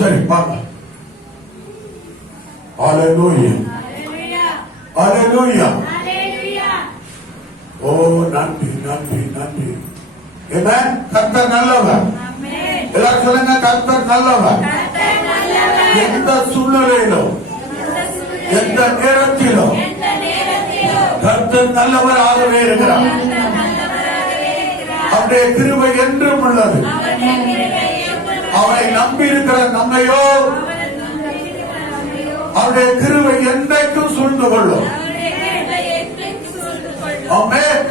சரி வாங்க. ஹalleluya ஹalleluya. ஓ நன்றி நன்றி நன்றி. ஆமென். கர்த்தர் நல்லவர். ஆமென். எல்லாரும் சொல்லுங்க, கர்த்தர் நல்லவர். கர்த்தர் நல்லவர். எந்த சூழ்நிலையிலும் எந்த நேரத்திலும் கர்த்தர் நல்லவராகவே இருக்கிறார். அவருடைய கிருபை என்றும் உள்ளது. அவரை நம்பி இருக்கிற நம்மையோ அவருடைய கிருபை என்றைக்கும் சூழ்ந்து கொள்ளும். ஆமென்.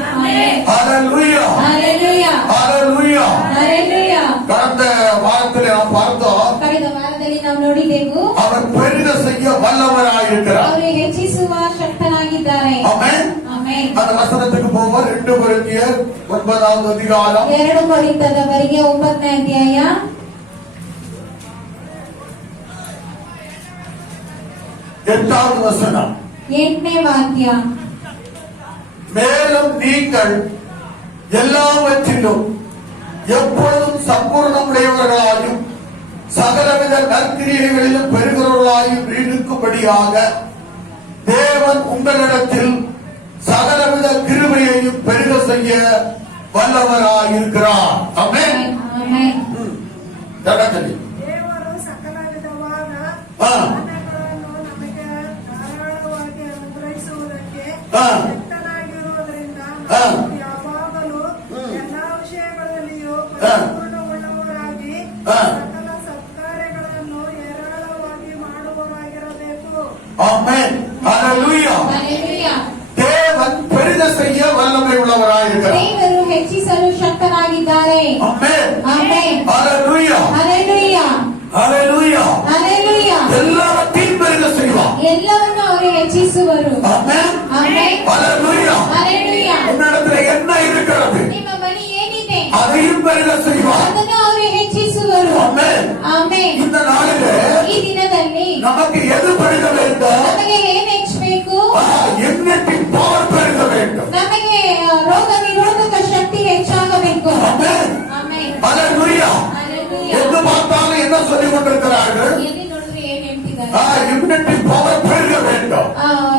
ஹalleluya ஹalleluya ஹalleluya ஹalleluya. கடந்த வாரத்தில் நாம் பார்த்தோம். ಕಳೆದ ವಾರದಲ್ಲಿ ನಾವು ನೋಡಿದೆವು. அவர் பெரித செய்ய வல்லவராய் இருக்கிறார். ಅವರು ಹೆಚ್ಚಿಸುವ ಶಕ್ತನಾಗಿದ್ದಾರೆ. Amen amen. அந்த வசனத்துக்கு போவோம். 2 கொரிந்தியர் 9வது அதிகாரம். 2 கொரிந்தியದವರಿಗೆ 9ನೇ ಅಧ್ಯಾಯ 8வது வசனம். 8ನೇ ವಾಕ್ಯ. மேலும் நீங்கள் எல்லாவற்றிலும் எப்பொழுதும் சம்பூர்ணமுடையவர்களாயும் சகலவித நற்கிரியைகளிலும் பெறுகிறவர்களாயும் இருக்கும்படியாக தேவன் உங்களிடத்தில் சகலவித கிருபையையும் பெருக செய்ய வல்லவராயிருக்கிறார். ஆமென் ஆமென். தடக்கலி ದೇವರು ಸಕಲ ವಿಧವಾದ ದಾನಗಳನ್ನು ನಮಗೆ ಧಾರಾಳವಾಗಿ ಅನುಗ್ರಹಿಸುವುದಕ್ಕೆ ಶಕ್ತನಾಗಿರುವುದರಿಂದ ನಾವು ಯಾವಾಗಲೂ ಎಲ್ಲಾ ವಿಷಯಗಳಲ್ಲಿಯೂ ಪರಿಪೂರ್ಣವುಳ್ಳವರಾಗಿ ಸಕಲ ಸತ್ಕಾರ್ಯಗಳನ್ನು ಹೇರಳವಾಗಿ ಮಾಡುವವರಾಗಿರಬೇಕು. ஆமென். ஹalleluya ஹalleluya. தேவன் பெரித செய்ய வல்லமை உள்ளவராயிருக்கிறார். ದೇವರು ಹೆಚ್ಚಿಸಲು ಶಕ್ತನಾಗಿದ್ದಾರೆ. ஆமென் ஆமென். ஹalleluya ஹalleluya ஹalleluya ஹalleluya. எல்லாவற்றையும் பெரித செய்வார். ಎಲ್ಲವನ್ನೂ ಅವರು ಹೆಚ್ಚಿಸುವರು. ஆமென் ஆமென். ஹalleluya ஹalleluya. உன்னிடத்தில் என்ன இருக்கிறது ನಿಮ್ಮ ಬಳಿ ಏನಿದೆ அதையும் பெரித செய்வார். ಅದನ್ನು ಅವರು ಹೆಚ್ಚಿಸುವರು. ஆமென் ಆಮೆನ್. இந்த நாளிலே ಈ ದಿನದಲ್ಲಿ நமக்கு எது பெருக வேண்டும்? ನಮಗೆ ಏನು ಹೆಚ್ಚಬೇಕು? இம்யூனிட்டி பவர் பெருக வேண்டும். ನಮಗೆ ರೋಗ ನಿರೋಧಕ ಶಕ್ತಿ ಹೆಚ್ಚಾಗಬೇಕು. ஆமென் ಆಮೆನ್. ஹalleluya. ஹalleluya. எங்கு பார்த்தாலும் என்ன சொல்லிக் கொண்டிருக்கிறார்கள்? ಎಲ್ಲಿ ನೋಡಿದ್ರೆ ಏನು ಹೇಳ್ತಿದ್ದಾರೆ? இம்யூனிட்டி பவர் பெருக வேண்டும்.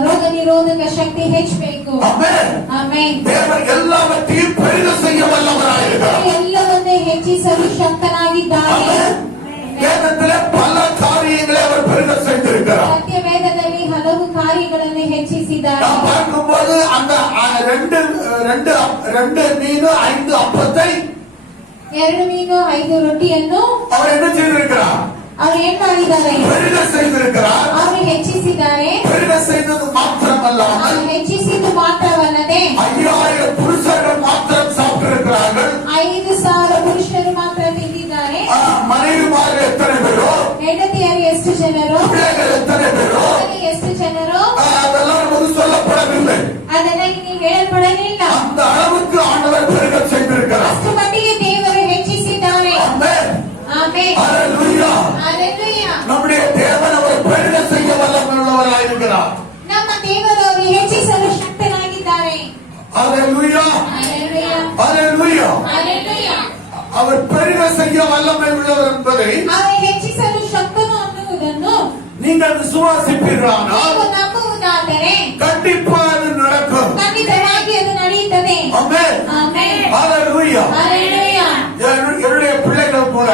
ರೋಗ ನಿರೋಧಕ ಶಕ್ತಿ ಹೆಚ್ಚಬೇಕು. ஆமென் ಆಮೆನ್. தேவன் எல்லாவற்றையும் பெருக செய்ய வல்லவராயிருக்கிறார். ಎಲ್ಲವನ್ನೇ ಹೆಚ್ಚಿಸಲು ಶಕ್ತನಾಗಿದ್ದಾರೆ. வேதத்திலே பல காரியங்களை அவர் பெருக செய்திருக்கிறார். ಸತ್ಯ ವೇದದಲ್ಲಿ ಹಲವು ಕಾರ್ಯಗಳನ್ನು ಹೆಚ್ಚಿಸಿದ್ದಾರೆ. நாம் பார்க்கும்போது அந்த ரெண்டு மீன் 5 அப்பத்தை 2 ಮೀನು 5 ರೊಟ್ಟಿಯನ್ನು அவர் என்ன செய்திருக்கிறார்? ಅವರು ಏನ್ ಮಾಡಿದ್ದಾರೆ? பெருக செய்திருக்கிறார். ಅವರು ಹೆಚ್ಚಿಸಿದ್ದಾರೆ. பெருக செய்தது மாத்திரமல்லாமல் ಹೆಚ್ಚಿಸಿದ್ದು ಮಾತ್ರವಲ್ಲದೆ 5000 புருஷர்கள் மாத்திரம் சாப்பிட்டிருக்கிறார்கள். 5,000 ಪುರುಷರು ಮಾತ್ರ ತಿಂದಿದ್ದಾರೆ. மனைவிமார்கள் எத்தனை பேரோ, ಹೆಂಡತಿಯರು ಎಷ್ಟು ಜನರು, பிள்ளைகள் எத்தனை பேரோ, ಎಷ್ಟು ಜನರು, அதெல்லாம் நமக்கு சொல்லப்படவில்லை. ಅದನ್ನ ನೀವು ಹೇಳಲ್ಪಡಲಿಲ್ಲ. அந்த அளவுக்கு ஆண்டவர் பெருக செய்திருக்கிறார். ಅಷ್ಟು ಮಟ್ಟಿಗೆ ದೇವರು ಹೆಚ್ಚಿಸಿದ್ದಾರೆ. ஆமென் ಆಮೆನ್. ஹalleluya ಹalleluya. நம்முடைய தேவன் அவர் பெருக செய்ய வல்லவராயிருக்கிறார். ನಮ್ಮ ದೇವರು ಅವರು ಹೆಚ್ಚಿಸಲು ಶಕ್ತನಾಗಿದ್ದಾರೆ. ஹalleluya ಹalleluya ஹalleluya. ಹalleluya. அவர் பெருக செய்ய வல்லமை உள்ளவர் என்பதை ಅವರು ಹೆಚ್ಚಿಸಲು ಶಕ್ತನು ಅನ್ನುವುದನ್ನು நீங்கள் விசுவாசிப்பீர்களானால் ನೀವು ನಂಬುವುದಾದರೆ கண்டிப்பா அது நடக்கும். ಖಂಡಿತವಾಗಿ ಅದು ನಡೆಯುತ್ತದೆ. ஆமென் ಆಮೆನ್. ஹalleluya. ಹalleluya. என்னுடைய பிள்ளைகள் கூட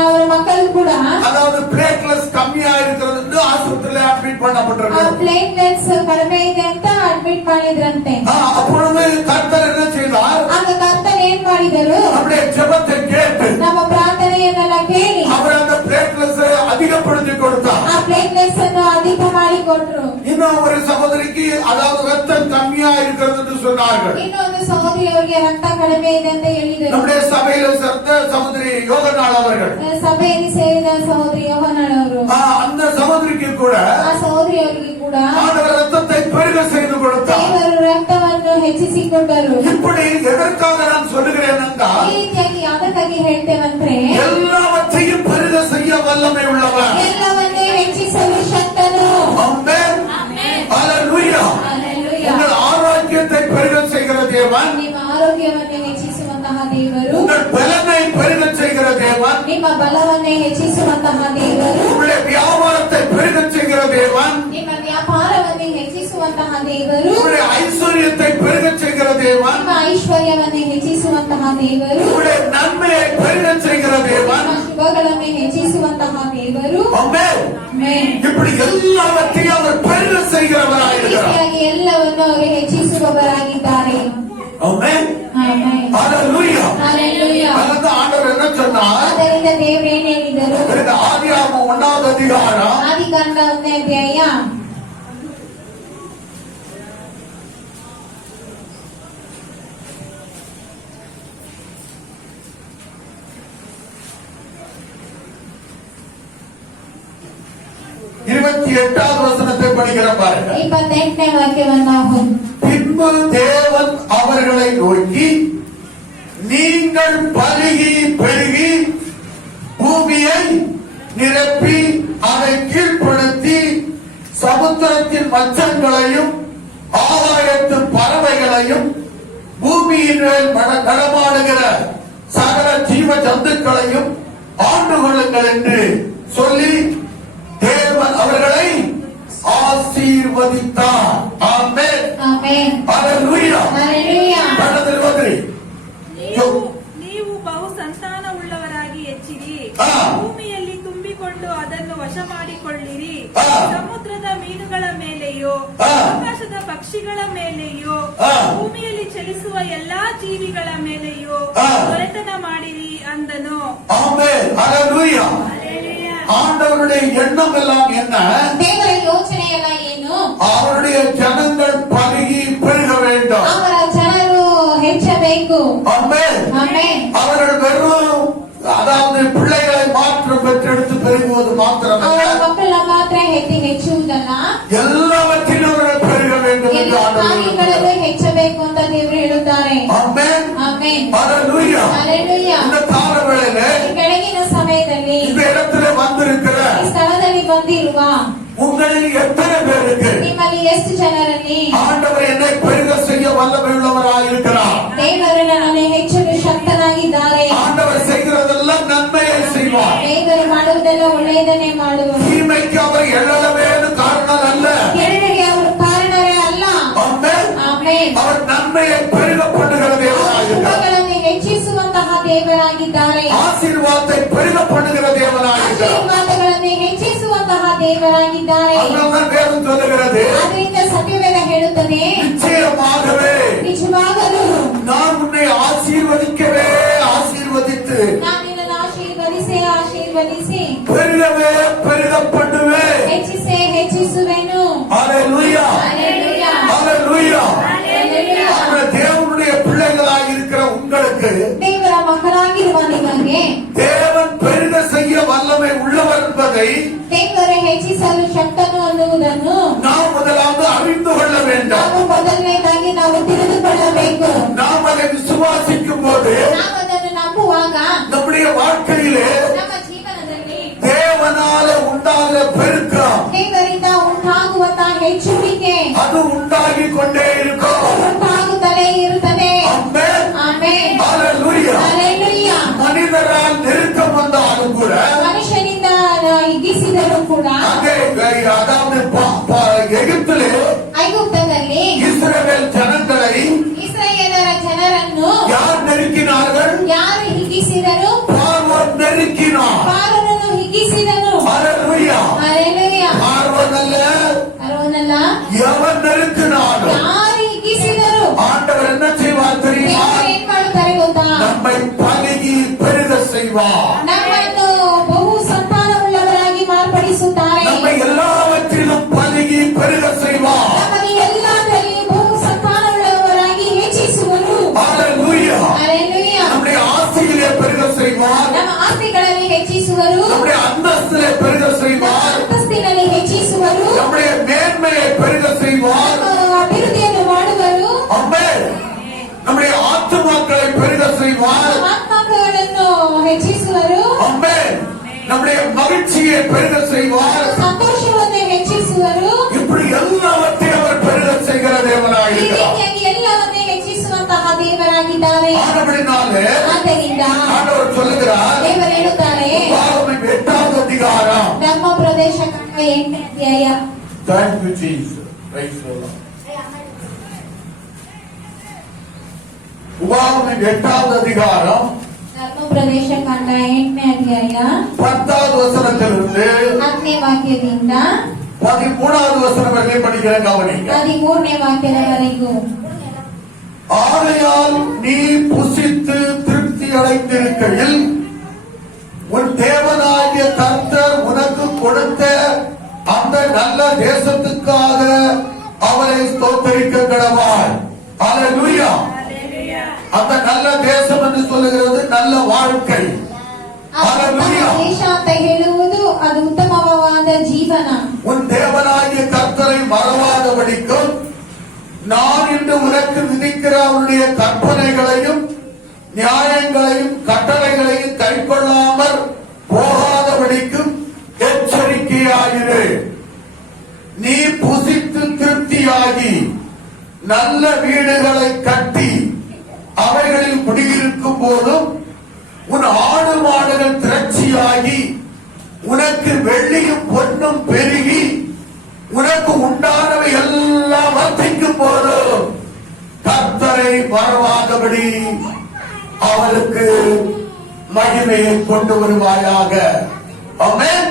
ಅವರ ಮಕ್ಕಳು ಕೂಡ அதாவது பிளேட்லெஸ் கம்மியா இருக்கிறது ஆஸ்பத்திரியில அட்மிட் பண்ணப்பட்டிருக்கிறது. ಪ್ಲೇಟ್ಲೆಟ್ಸ್ ಕಡಿಮೆ ಇದೆ ಅಂತ ಅಡ್ಮಿಟ್ ಮಾಡಿದ್ರಂತೆ. அப்பொழுது கர்த்தர் என்ன செய்தார்? ಆಗ ಕರ್ತನ್ ಏನ್ ಮಾಡಿದರು? நம்முடைய ஜெபத்தை கேட்டு ನಮ್ಮ ಪ್ರಾರ್ಥನೆಯನ್ನೆಲ್ಲ ಕೇಳಿ அவர் அந்த பிளேட்லெஸ் அதிகப்படுத்தி கொடுத்தார். ಆ ಪ್ಲೇಟ್ಲೆಟ್ಸ್ ಅನ್ನು ಅಧಿಕ ಮಾಡಿಕೊಟ್ರು. இன்னும் ஒரு சகோதரிக்கு அதாவது ரத்தம் கம்மியா இருக்கிறது என்று சொன்னார்கள். ಇನ್ನೊಂದು ಸಹೋದರಿ ಅವರಿಗೆ ರಕ್ತ ಕಡಿಮೆ ಇದೆ ಅಂತ ಹೇಳಿದರು. நம்முடைய சபையில சேர்ந்த சகோதரி யோகநாள் அவர்கள், ಸಭೆಯಲ್ಲಿ ಸೇರಿದ ಸಹೋದರಿ ಯೋಹಾನಳ್ ಅವರು, அந்த சகோதரிக்கு கூட ಆ ಸಹೋದರಿಯವರಿಗೆ ಕೂಡ ஆண்டவர் ரத்தத்தை பெருக செய்து கொடுத்தார். ದೇವರು ರಕ್ತವನ್ನು ಹೆಚ್ಚಿಸಿಕೊಟ್ಟರು. இப்படி எதற்காக நான் சொல்லுகிறேன் என்றால், ಈ ರೀತಿಯಾಗಿ ಯಾವ್ದಕ್ಕಾಗಿ ಹೇಳ್ತೇವಂದ್ರೆ எல்லாவற்றையும் பெருக செய்ய வல்லமை உள்ளவர். ಎಲ್ಲವನ್ನೇ ಹೆಚ್ಚಿಸಲು ಶಕ್ತನು. ஆமென் ஹalleluya. ಹalleluya. உங்கள் ஆரோக்கியத்தை பெருக செய்கிற தேவன், ನಿಮ್ಮ ಆರೋಗ್ಯವನ್ನು ಹೆಚ್ಚಿಸುವಂತಹ ದೇವರು, உங்கள் பலனை பெருக செய்கிற தேவன், ನಿಮ್ಮ ನಿಮ್ಮ ಬಲವನ್ನೇ ಹೆಚ್ಚಿಸುವಂತಹ ದೇವರು, உங்களுடைய வியாபாரத்தை பெருகச் செய்கிற தேவன், ನಿಮ್ಮ ವ್ಯಾಪಾರವನ್ನೇ ಹೆಚ್ಚಿಸುವಂತಹ ದೇವರು, உங்களுடைய ஐஸ்வர்யத்தை பெருகச் செய்கிற தேவன், ನಿಮ್ಮ ಐಶ್ವರ್ಯವನ್ನೇ ಹೆಚ್ಚಿಸುವಂತಹ ದೇವರು, உங்களுடைய நன்மையை பெருகச் செய்கிற தேவன். ನಿಮ್ಮ ಶುಭಗಳನ್ನೇ ಹೆಚ್ಚಿಸುವಂತಹ ದೇವರು. ஆமென். ಆಮೆನ್. இப்படி எல்லாவற்றையும் அவர் பெருக ಈ செய்கிறவராயிருக்கிறார். ರೀತಿಯಾಗಿ ಎಲ್ಲವನ್ನು ಅವರು ಹೆಚ್ಚಿಸುವವರಾಗಿದ್ದಾರೆ. ஆமென். ಆಮೆನ್. ஹalleluya. ಹಲ್ಲೆಲೂಯಾ. அதான் ஆண்டவர் என்ன சொன்னார்? ಆದ್ದರಿಂದ ದೇವರು ಏನ್ ಹೇಳಿದರು? இந்த ஆதியாகமம் 1வது அதிகாரம் ಆದಿಕಾಂಡ 1ನೇ ಅಧ್ಯಾಯ 28வது வசனத்தை படிக்கிற பாருங்க. 28ನೇ ವಾಕ್ಯವನ್ನು ನಾವು பின்பு தேவன் அவர்களை நோக்கி, நீங்கள் பலுகி பெருகி பூமியை நிரப்பி அதை கீழ்ப்படுத்தி சமுத்திரத்தின் மச்சங்களையும் ஆகாயத்து பறவைகளையும் பூமியின் மேல் நடமாடுகிற சகல ஜீவ ஜந்துக்களையும் ஆண்டு கொள்ளுங்கள் என்று சொல்லி தேவன் அவர்களை ஆசீர்வதித்தார். ஆமென். ಆಮೆನ್. ஹalleluya. ಹಲ್ಲೆಲೂಯಾ. படத்தில் வந்து ನೀವು ಬಹು ಸಂತಾನವುಳ್ಳವರಾಗಿ ಹೆಚ್ಚಿರಿ, ಆ. ಭೂಮಿಯಲ್ಲಿ ತುಂಬಿಕೊಂಡು ಅದನ್ನು ವಶ ಮಾಡಿಕೊಳ್ಳಿರಿ, ಆ. ಸಮುದ್ರದ ಮೀನುಗಳ ಮೇಲೆಯೋ ಆ. ಆಕಾಶದ ಪಕ್ಷಿಗಳ ಮೇಲೆಯೋ ಆ. ಭೂಮಿಯಲ್ಲಿ ಚಲಿಸುವ ಎಲ್ಲಾ ಜೀವಿಗಳ ಮೇಲೆಯೋ ಆ. ದೊರೆತನ ಮಾಡಿರಿ ಅಂದನು. ஆமென். ஹalleluya. ಹಲ್ಲೆಲೂಯಾ. ஆண்டவருடைய எண்ணம் எல்லாம் என்ன? ದೇವರ ಯೋಚನೆ ಎಲ್ಲ ಏನು? அவருடைய ஜனங்கள் பலுகி பெருக வேண்டும். ಅವರ ಜನರು ಹೆಚ್ಚಬೇಕು. ஆமென். ಆಮೆನ್. அவர்கள் வெறும் அதாவது பிள்ளைகளை மாற்றம் பெற்றெடுத்து பெருகுவது ಅವರ மாத்திரமல்ல, ಮಕ್ಕಳ ಮಾತ್ರ ಹೆಚ್ಚುವುದಲ್ಲ, எல்லாவற்றிலும் அவர்கள் பெருக வேண்டும் என்று ಎಲ್ಲ ஆண்டவர் ಕಾರ್ಯಗಳಲ್ಲೂ ಹೆಚ್ಚಬೇಕು ಅಂತ ದೇವರು ಹೇಳುತ್ತಾರೆ. ஆமென். ಆಮೆನ್. ஹalleluya. ಹಲ್ಲೆಲೂಯಾ. இந்த கால வேளையில ಈ ಬೆಳಗಿನ ಸಮಯದಲ್ಲಿ இந்த இடத்துல வந்திருக்கிற ಈ ಸ್ಥಳದಲ್ಲಿ ಬಂದಿರುವ உங்களில் எத்தனை பேருக்கு ನಿಮ್ಮಲ್ಲಿ ಎಷ್ಟು ಜನರಲ್ಲಿ ஆண்டவர் என்னை பெருக செய்ய வல்லமை உள்ளவராய் இருக்கிறார்? ದೇವರು ನನ್ನನ್ನು ಹೆಚ್ಚಲು ಶಕ್ತನಾಗಿದ್ದಾರೆ. ஆண்டவர் செய்கிறதெல்லாம் நன்மையை செய்வார். ದೇವರು ಮಾಡುವುದೆಲ್ಲ ಒಳ್ಳೆಯದನ್ನೇ ಮಾಡುವರು. தீமைக்கு அவர் எழவே காரணம் அல்ல. ಕೆರಳಿಗೆ ಅವರು ಕಾರಣರೇ ಅಲ್ಲ. ஆமென். ಆಮೆನ್. அவர் நன்மையை பெருக பண்ணுகிற தேவனாயிருக்கிறார். ಶುಭಗಳನ್ನು ಹೆಚ್ಚಿಸುವಂತಹ ದೇವರಾಗಿದ್ದಾರೆ. ஆசீர்வாதத்தை பெருக பண்ணுகிற தேவனாயிருக்கிறார். ಆಶೀರ್ವಾದಗಳನ್ನು ಹೆಚ್ಚಿಸುವಂತಹ ದೇವರಾಗಿದ್ದಾರೆ. அதனால்தான் வேதம் சொல்லுகிறது, ಆದ್ರಿಂದ ಸತ್ಯವೇದ ಹೇಳುತ್ತದೆ, நிச்சயமாகவே ನಿಜವಾಗಲೂ நான் உன்னை ஆசீர்வதிக்கவே ஆசீர்வதித்து ನಾನು ನಿನ್ನನ್ನು ಆಶೀರ್ವದಿಸಿ பெருகவே பெருக பண்ணுவேன். ಹೆಚ್ಚಿಸುವೆನು. ஹalleluya. ಹಲ್ಲೆಲೂಯಾ. ஹalleluya. ಹಲ್ಲೆಲೂಯಾ. அந்த தேவனுடைய பிள்ளைகளாக இருக்கிற உங்களுக்கு ದೇವರ ಮಕ್ಕಳಾಗಿರುವ ನಿಮಗೆ தேவன் பெருக செய்ய வல்லமை உள்ளவர் என்பதை ದೇವರ ಹೆಚ್ಚಿಸಲು ಶಕ್ತನು ಅನ್ನುವುದನ್ನು நாம் முதலாவது அறிந்து கொள்ள வேண்டும். ನಾವು ಮೊದಲನೇದಾಗಿ ನಾವು ತಿಳಿದುಕೊಳ್ಳಬೇಕು. நாம் அதை விசுவாசிக்கும் போது ನಾವು ಅದನ್ನು ನಂಬುವಾಗ நம்முடைய வாழ்க்கையிலே ನಮ್ಮ ಜೀವನದಲ್ಲಿ தேவனால உண்டாகிற பெருக்கம் ದೇವರಿಂದ ಉಂಟಾಗುವಂತಹ ಹೆಚ್ಚುವಿಕೆ அது உண்டாகி கொண்டே இருக்கும். ಉಂಟಾಗುತ್ತಲೇ ಇರುತ್ತದೆ. ஆமென். ಆಮೆನ್. ஹalleluya. ಹಲ್ಲೆಲೂಯಾ. மனிதரால் நெருக்கம் வந்தாலும் கூட ಮನುಷ್ಯನಿಂದ ಹಿಗ್ಗಿಸಿದರೂ ಕೂಡ அங்கே அதாவது எகிப்திலே ಐಗುಪ್ತದಲ್ಲಿ இஸ்ரவேல் ஜனங்களை ಇಸ್ರಾಯೇಲರ ಜನರನ್ನು யார் நெருக்கினார்கள்? ಯಾರು ಹಿಗ್ಗಿಸಿದರು? பார்வோன் நெருக்கினார். ಫಾರೋನನ್ನು ಹಿಗ್ಗಿಸಿದನು. ஹalleluya. ಹಲ್ಲೆಲೂಯಾ. பார்வோன் அல்ல, ಫರೋನಲ್ಲ, எவன் நெருக்கினாலும் ಯಾರು ಹಿಗ್ಗಿಸಿದರು? ஆண்டவர் என்ன செய்வார் தெரியுமா? ದೇವರು ಏನ್ ಮಾಡುತ್ತಾರೆ ಗೊತ್ತಾ? நம்மை பலுகி பெருக செய்வார். ನಮ್ಮನ್ನು ಬಹು ಸಂತಾನವುಳ್ಳವರಾಗಿ ಮಾರ್ಪಡಿಸುತ್ತಾರೆ. நம்மை எல்லாவற்றிலும் பலுகி பெருக செய்வார். ನಮ್ಮನ್ನು ಎಲ್ಲದರಲ್ಲಿ ಬಹು ಸಂತಾನವುಳ್ಳವರಾಗಿ ಹೆಚ್ಚಿಸುವರು. ஹalleluya. ಹಲ್ಲೆಲೂಯಾ. நம்முடைய ஆசையிலே பெருக செய்வார். ನಮ್ಮ ಆಸ್ತಿಗಳಲ್ಲಿ ಹೆಚ್ಚಿಸುವರು. நம்முடைய அந்தஸ்திலே பெருக ನಮ್ಮ செய்வார். ಅಂತಸ್ತಿನಲ್ಲಿ ಹೆಚ್ಚಿಸುವರು. நம்முடைய மேன்மையை பெருக செய்வார். ನಮ್ಮ ಅಭಿವೃದ್ಧಿಯನ್ನು ಮಾಡುವರು. ஆமென். நம்முடைய ஆத்துமாக்களை பெருக செய்வார். ನಮ್ಮ ಆತ್ಮಗಳನ್ನು ಹೆಚ್ಚಿಸುವರು. ஆமென். நம்முடைய மகிழ்ச்சியை பெருக செய்வார். ಸಂತೋಷವನ್ನು ಹೆಚ್ಚಿಸುವರು. இப்படி எல்லாவற்றையும் அவர் பெருக செய்கிற ಈ தேவனாயிருக்கிறார். ರೀತಿಯಾಗಿ ಎಲ್ಲವನ್ನೇ ಹೆಚ್ಚಿಸುವಂತಹ ದೇವರಾಗಿದ್ದಾರೆ. ஆனபடினாலே ಆದ್ದರಿಂದ ஆண்டவர் சொல்லுகிறார், ದೇವರು ಹೇಳುತ್ತಾರೆ, 8ನೇ ಅಧ್ಯಾಯ. Thank you, Jesus. Praise the Lord. உபாகமம் 8வது அதிகாரம் ಧರ್ಮೋಪದೇಶ ಕಾಂಡ 8ನೇ ಅಧ್ಯಾಯ 10வது வசனத்திலிருந்து 10ನೇ ವಾಕ್ಯದಿಂದ 13வது வசனம் வரை படிக்கிற கவனிங்க. 13ನೇ ವಾಕ್ಯದವರೆಗೂ. ஆகையால் நீ புசித்து திருப்தி அடைந்திருக்கையில் உன் தேவனாகிய கர்த்தர் உனக்கு கொடுத்த அந்த நல்ல தேசத்துக்காக அவரை ஸ்தோத்தரிக்க கடவாய். அல்லேலூயா. அந்த நல்ல தேசம் என்று சொல்லுகிறது நல்ல வாழ்க்கை. அல்லேலூயா. ದೇಶ ಅಂತ ಹೇಳುವುದು ಅದು ಉತ್ತಮವಾದ ಜೀವನ. உன் தேவனாகிய கர்த்தரை மறவாதபடிக்கும் நான் இன்று உனக்கு விதிக்கிற அவருடைய கற்பனைகளையும் நியாயங்களையும் கட்டளைகளையும் கைக்கொள்ளாமல் போகாதபடிக்கும் எச்சரிக்கையாயிரு. நீ புசித்து திருப்தியாகி நல்ல வீடுகளை கட்டி அவைகளில் குடியிருக்கும் போதும் உன் ஆடு மாடுகள் திரட்சியாகி உனக்கு வெள்ளியும் பொன்னும் பெருகி உனக்கு உண்டானவை எல்லாம் வர்த்திக்கும் போதும் கர்த்தரை மறவாதபடி அவருக்கு மகிமையை கொண்டு வருவாயாக. ஆமென்.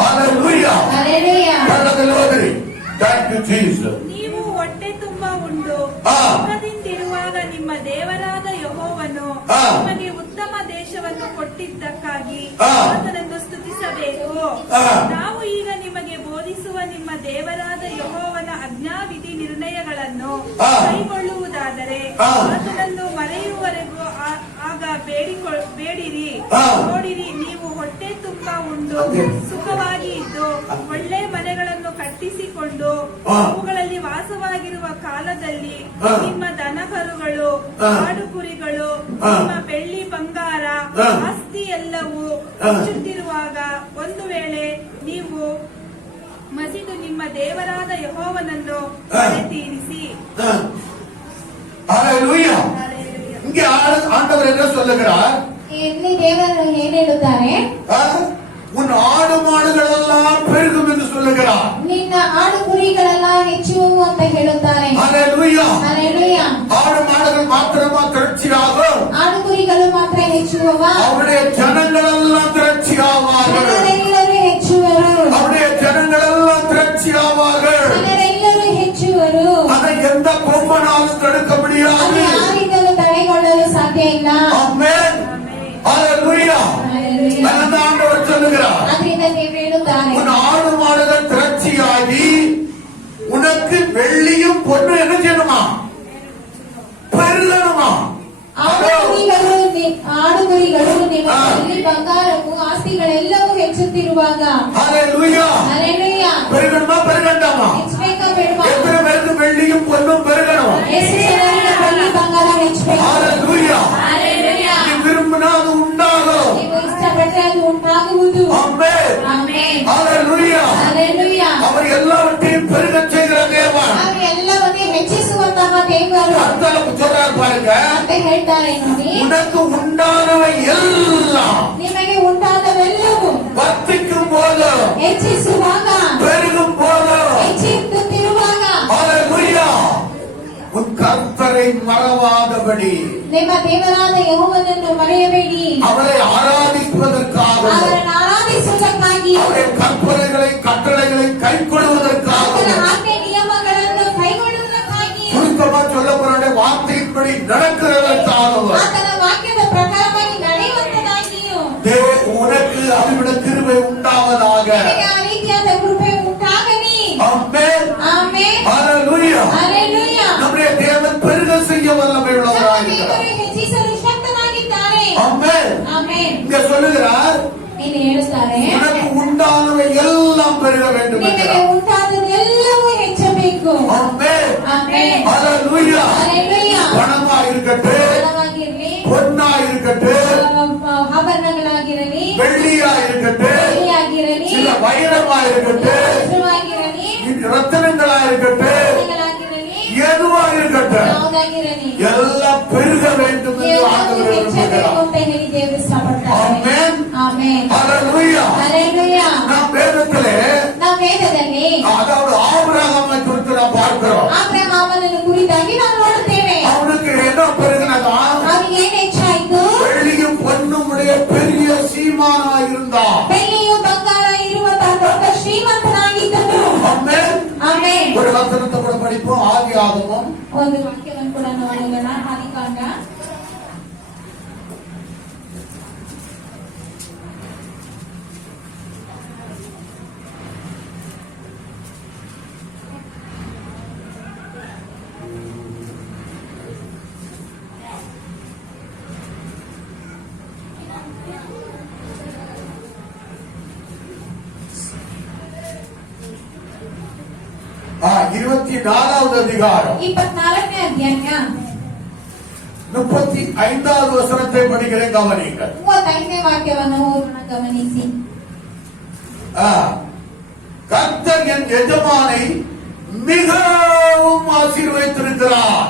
ஹalleluya. Hallelujah. பரலோகரே. Thank you Jesus. ನೀವು ಹೊಟ್ಟೆ ತುಂಬಾ ಉಂಡು ಸುಖದಿಂದಿರುವಾಗ ನಿಮ್ಮ ದೇವರಾದ ಯೆಹೋವನು ನಿಮಗೆ ಉತ್ತಮ ದೇಶವನ್ನು ಕೊಟ್ಟಿದ್ದಕ್ಕಾಗಿ ಆತನನ್ನು ಸ್ತುತಿಸಬೇಕು. ನಾವು ಈಗ ನಿಮಗೆ ಬೋಧಿಸುವ ನಿಮ್ಮ ದೇವರಾದ ಯೆಹೋವನ ಆಜ್ಞಾವಿಧಿ ನಿರ್ಣಯಗಳನ್ನು ಕೈಗೊಳ್ಳುವುದಾದರೆ ಆತನನ್ನು ಮರೆಯುವವರೆಗೂ ಆಗ ಬೇಡಿರಿ. ನೋಡಿರಿ, ನೀವು ಹೊಟ್ಟೆ ತುಂಬಾ ಉಂಡು ಸುಖವಾಗಿ ಇದ್ದು ಒಳ್ಳೆ ಮನೆಗಳನ್ನು ಕಟ್ಟಿಸಿಕೊಂಡು ಅವುಗಳಲ್ಲಿ ವಾಸವಾಗಿರುವ ಕಾಲದಲ್ಲಿ ನಿಮ್ಮ ದನಕರುಗಳು ಆಡು ಕುರಿಗಳು ನಿಮ್ಮ ಬೆಳ್ಳಿ ಬಂಗಾರ ಆಸ್ತಿ ಎಲ್ಲವೂ ಹೆಚ್ಚುತ್ತಿರುವಾಗ ಒಂದು ವೇಳೆ ನೀವು ಮಸಿದು ನಿಮ್ಮ ದೇವರಾದ ಯೆಹೋವನನ್ನು ತೀರಿಸಿ. ஹalleluya. இங்கே ஆண்டவர் என்ன சொல்லுகிறார்? ಇಲ್ಲಿ ದೇವರು ಏನು ಹೇಳುತ್ತಾರೆ? உன் ஆடு மாடுகளெல்லாம் பெருகும் என்று சொல்லுகிறார். ನಿನ್ನ ಆಡು ಕುರಿಗಳೆಲ್ಲ ಹೆಚ್ಚುವವು ಅಂತ ಹೇಳುತ್ತಾರೆ. ஹalleluya. ಹalleluya. ஆடு மாடுகள் மாத்திரமா திரட்சியாகும். ಆಡು ಕುರಿಗಳು ಮಾತ್ರ ಹೆಚ್ಚುವವ? அவருடைய ஜனங்களெல்லாம் திரட்சியாவார்கள். ಜನರೆಲ್ಲರೂ ಹೆಚ್ಚುವರು. அவருடைய ஜனங்களெல்லாம் திரட்சியாவார்கள். ಜನರೆಲ್ಲರೂ ಹೆಚ್ಚುವರು. அதை எந்த கொம்பனாலும் தடுக்க முடியாது. ಯಾರಿಂದಲೂ ತಡೆಗೊಳ್ಳಲು ಸಾಧ್ಯ ಇಲ್ಲ. ஆமென். ஹalleluya. அந்த ஆண்டவர் சொல்லுகிறார். ಅದರಿಂದ ದೇವರು ಹೇಳುತ್ತಾರೆ, உன் ஆடு மாடுகள் திரட்சியாகி உனக்கு வெள்ளியும் பொண்ணு என்ன செய்யணுமா? பெருகணுமா? ಆಡುಗುರಿಗಳು ನಿಮ್ಮ ಬೆಳ್ಳಿ ಬಂಗಾರವು ಆಸ್ತಿಗಳೆಲ್ಲವೂ ಹೆಚ್ಚುತ್ತಿರುವಾಗ ஹalleluya. ಹalleluya. பெருகணுமா பெருகண்டாமா? ಹೆಚ್ಚಬೇಕಾ ಬೇಡವಾ? எத்தனை பேருக்கு வெள்ளியும் பொண்ணும் பெருகணும்? ಎಷ್ಟು ಜನರಿಗೆ ಬೆಳ್ಳಿ ಬಂಗಾರ ಹೆಚ್ಚಬೇಕು? ஹalleluya. ಹalleluya. நீ விரும்பினா அது உண்டாகும். ನೀವು ಇಷ್ಟಪಟ್ಟರೆ ಅದು ಉಂಟಾಗುವುದು. ஆமென். ಆಮೆನ್. ஹalleluya. ಹalleluya. அவர் எல்லாவற்றையும் பெருகச் செய்கிற தேவன். ಅವರು ಎಲ್ಲವನ್ನೇ ಹೆಚ್ಚಿಸುವಂತಹ ದೇವರು அர்த்தம் சொல்றார் பாருங்க. ಅಂತ ಹೇಳ್ತಾರೆ ನೋಡಿ. உனக்கு உண்டானவை எல்லாம் ನಿಮಗೆ ಉಂಟಾದವೆಲ್ಲವೂ வர்த்திக்கும் போது ಹೆಚ್ಚಿಸುವಾಗ பெருகும் போது ಹೆಚ್ಚುತ್ತಿರುವಾಗ ஹalleluya. உன் கர்த்தரை மறவாதபடி ನಿಮ್ಮ ದೇವರಾದ ಯೆಹೋವನನ್ನು ಮರೆಯಬೇಡಿ. அவரை ஆராதிப்பதற்காக ಅವರನ್ನು ಆರಾಧಿಸುವುದಕ್ಕಾಗಿ அவருடைய கற்பனைகளை கட்டளைகளை கைக்கொள்வதற்காக ಅವರ ಆಜ್ಞೆ ನಿಯಮಗಳನ್ನು ಕೈಗೊಳ್ಳುವುದಕ್ಕಾಗಿ சுருக்கமா சொல்லப்போற வார்த்தையின்படி நடக்கிறதற்காக ಆತನ ವಾಕ್ಯದ ಪ್ರಕಾರವಾಗಿ ನಡೆಯುವಂತದಾಗಿಯೂ உனக்கு அவிட கிருபை உண்டாவதாக. ನಿನಗೆ ಆ ರೀತಿಯಾದ ಕೃಪೆ ಉಂಟಾಗಲಿ. ஆமென். ಆಮೆನ್. ஹalleluya. ಹalleluya. நம்முடைய தேவன் பெருக செய்ய வல்லமை உள்ளவராயிருக்கிறார். ದೇವರು ಹೆಚ್ಚಿಸಲು ಶಕ್ತನಾಗಿದ್ದಾರೆ. ஆமென். ಆಮೆನ್. இங்க சொல்லுகிறார், ಇಲ್ಲಿ ಹೇಳುತ್ತಾರೆ, உனக்கு உண்டானவை எல்லாம் பெருக வேண்டும் ನಿನಗೆ என்கிறார். ಉಂಟಾದದೆಲ್ಲವೂ ಹೆಚ್ಚಬೇಕು. ஆமென். ಆಮೆನ್. ஹalleluya. ಹalleluya. பணமா இருக்கட்டும், ಫಲವಾಗಿರಲಿ, பொன்னா இருக்கட்டும், ಆಭರಣಗಳಾಗಿರಲಿ, வெள்ளியா இருக்கட்டும், ಬೆಳ್ಳಿಯಾಗಿರಲಿ, சில வைரமா இருக்கட்டும், ವಜ್ರವಾಗಿರಲಿ, ரத்தினங்களா இருக்கட்டும், ರತ್ನಗಳಾಗಿರಲಿ, எதுவா இருக்கட்டும், ಯಾವುದಾಗಿರಲಿ எல்லாம் பெருக வேண்டும் என்று ಎಲ್ಲವೂ ஆண்டவர் ಹೆಚ್ಚಬೇಕು விரும்புகிறார். ಅಂತ ಹೇಳಿ ದೇವರು ಇಷ್ಟಪಡ್ತಾರೆ. ஆமென். ಆಮೆನ್. ஹalleluya. ಹalleluya. நாம் வேதத்திலே அதாவது ஆபிரகாமை குறித்து நாம் பார்க்கிறோம். ಆಬ್ರಹಾಮನನ್ನು ಕುರಿತಾಗಿ ನಾವು ನೋಡುತ್ತೇವೆ. அவனுக்கு என்ன பெருகினதா? ಅವನಿಗೆ ಏನು ಹೆಚ್ಚಾಯಿತು? வெள்ளியும் பொன்னும் உடைய பெரிய சீமானா இருந்தான். ಬೆಳ್ಳಿಯು ಬಂಗಾರ ಇರುವಂತಹ ದೊಡ್ಡ ಶ್ರೀಮಂತನಾಗಿದ್ದನು. ஆமென். ಆಮೆನ್. ஒரு வசனத்தை கூட படிப்போம். ஆதியாகமம் ಒಂದು ವಾಕ್ಯವನ್ನು ಕೂಡ ನೋಡೋಣ. ಆದಿಕಾಂಡ 24வது அதிகாரம் 24ನೇ ಅಧ್ಯಾಯ 35வது வசனத்தை படிக்கிறேன், கவனியுங்கள். 35ನೇ ವಾಕ್ಯವನ್ನು ಗಮನಿಸಿ. கர்த்தர் என் எஜமானை மிகவும் ஆசீர்வதித்திருக்கிறார்.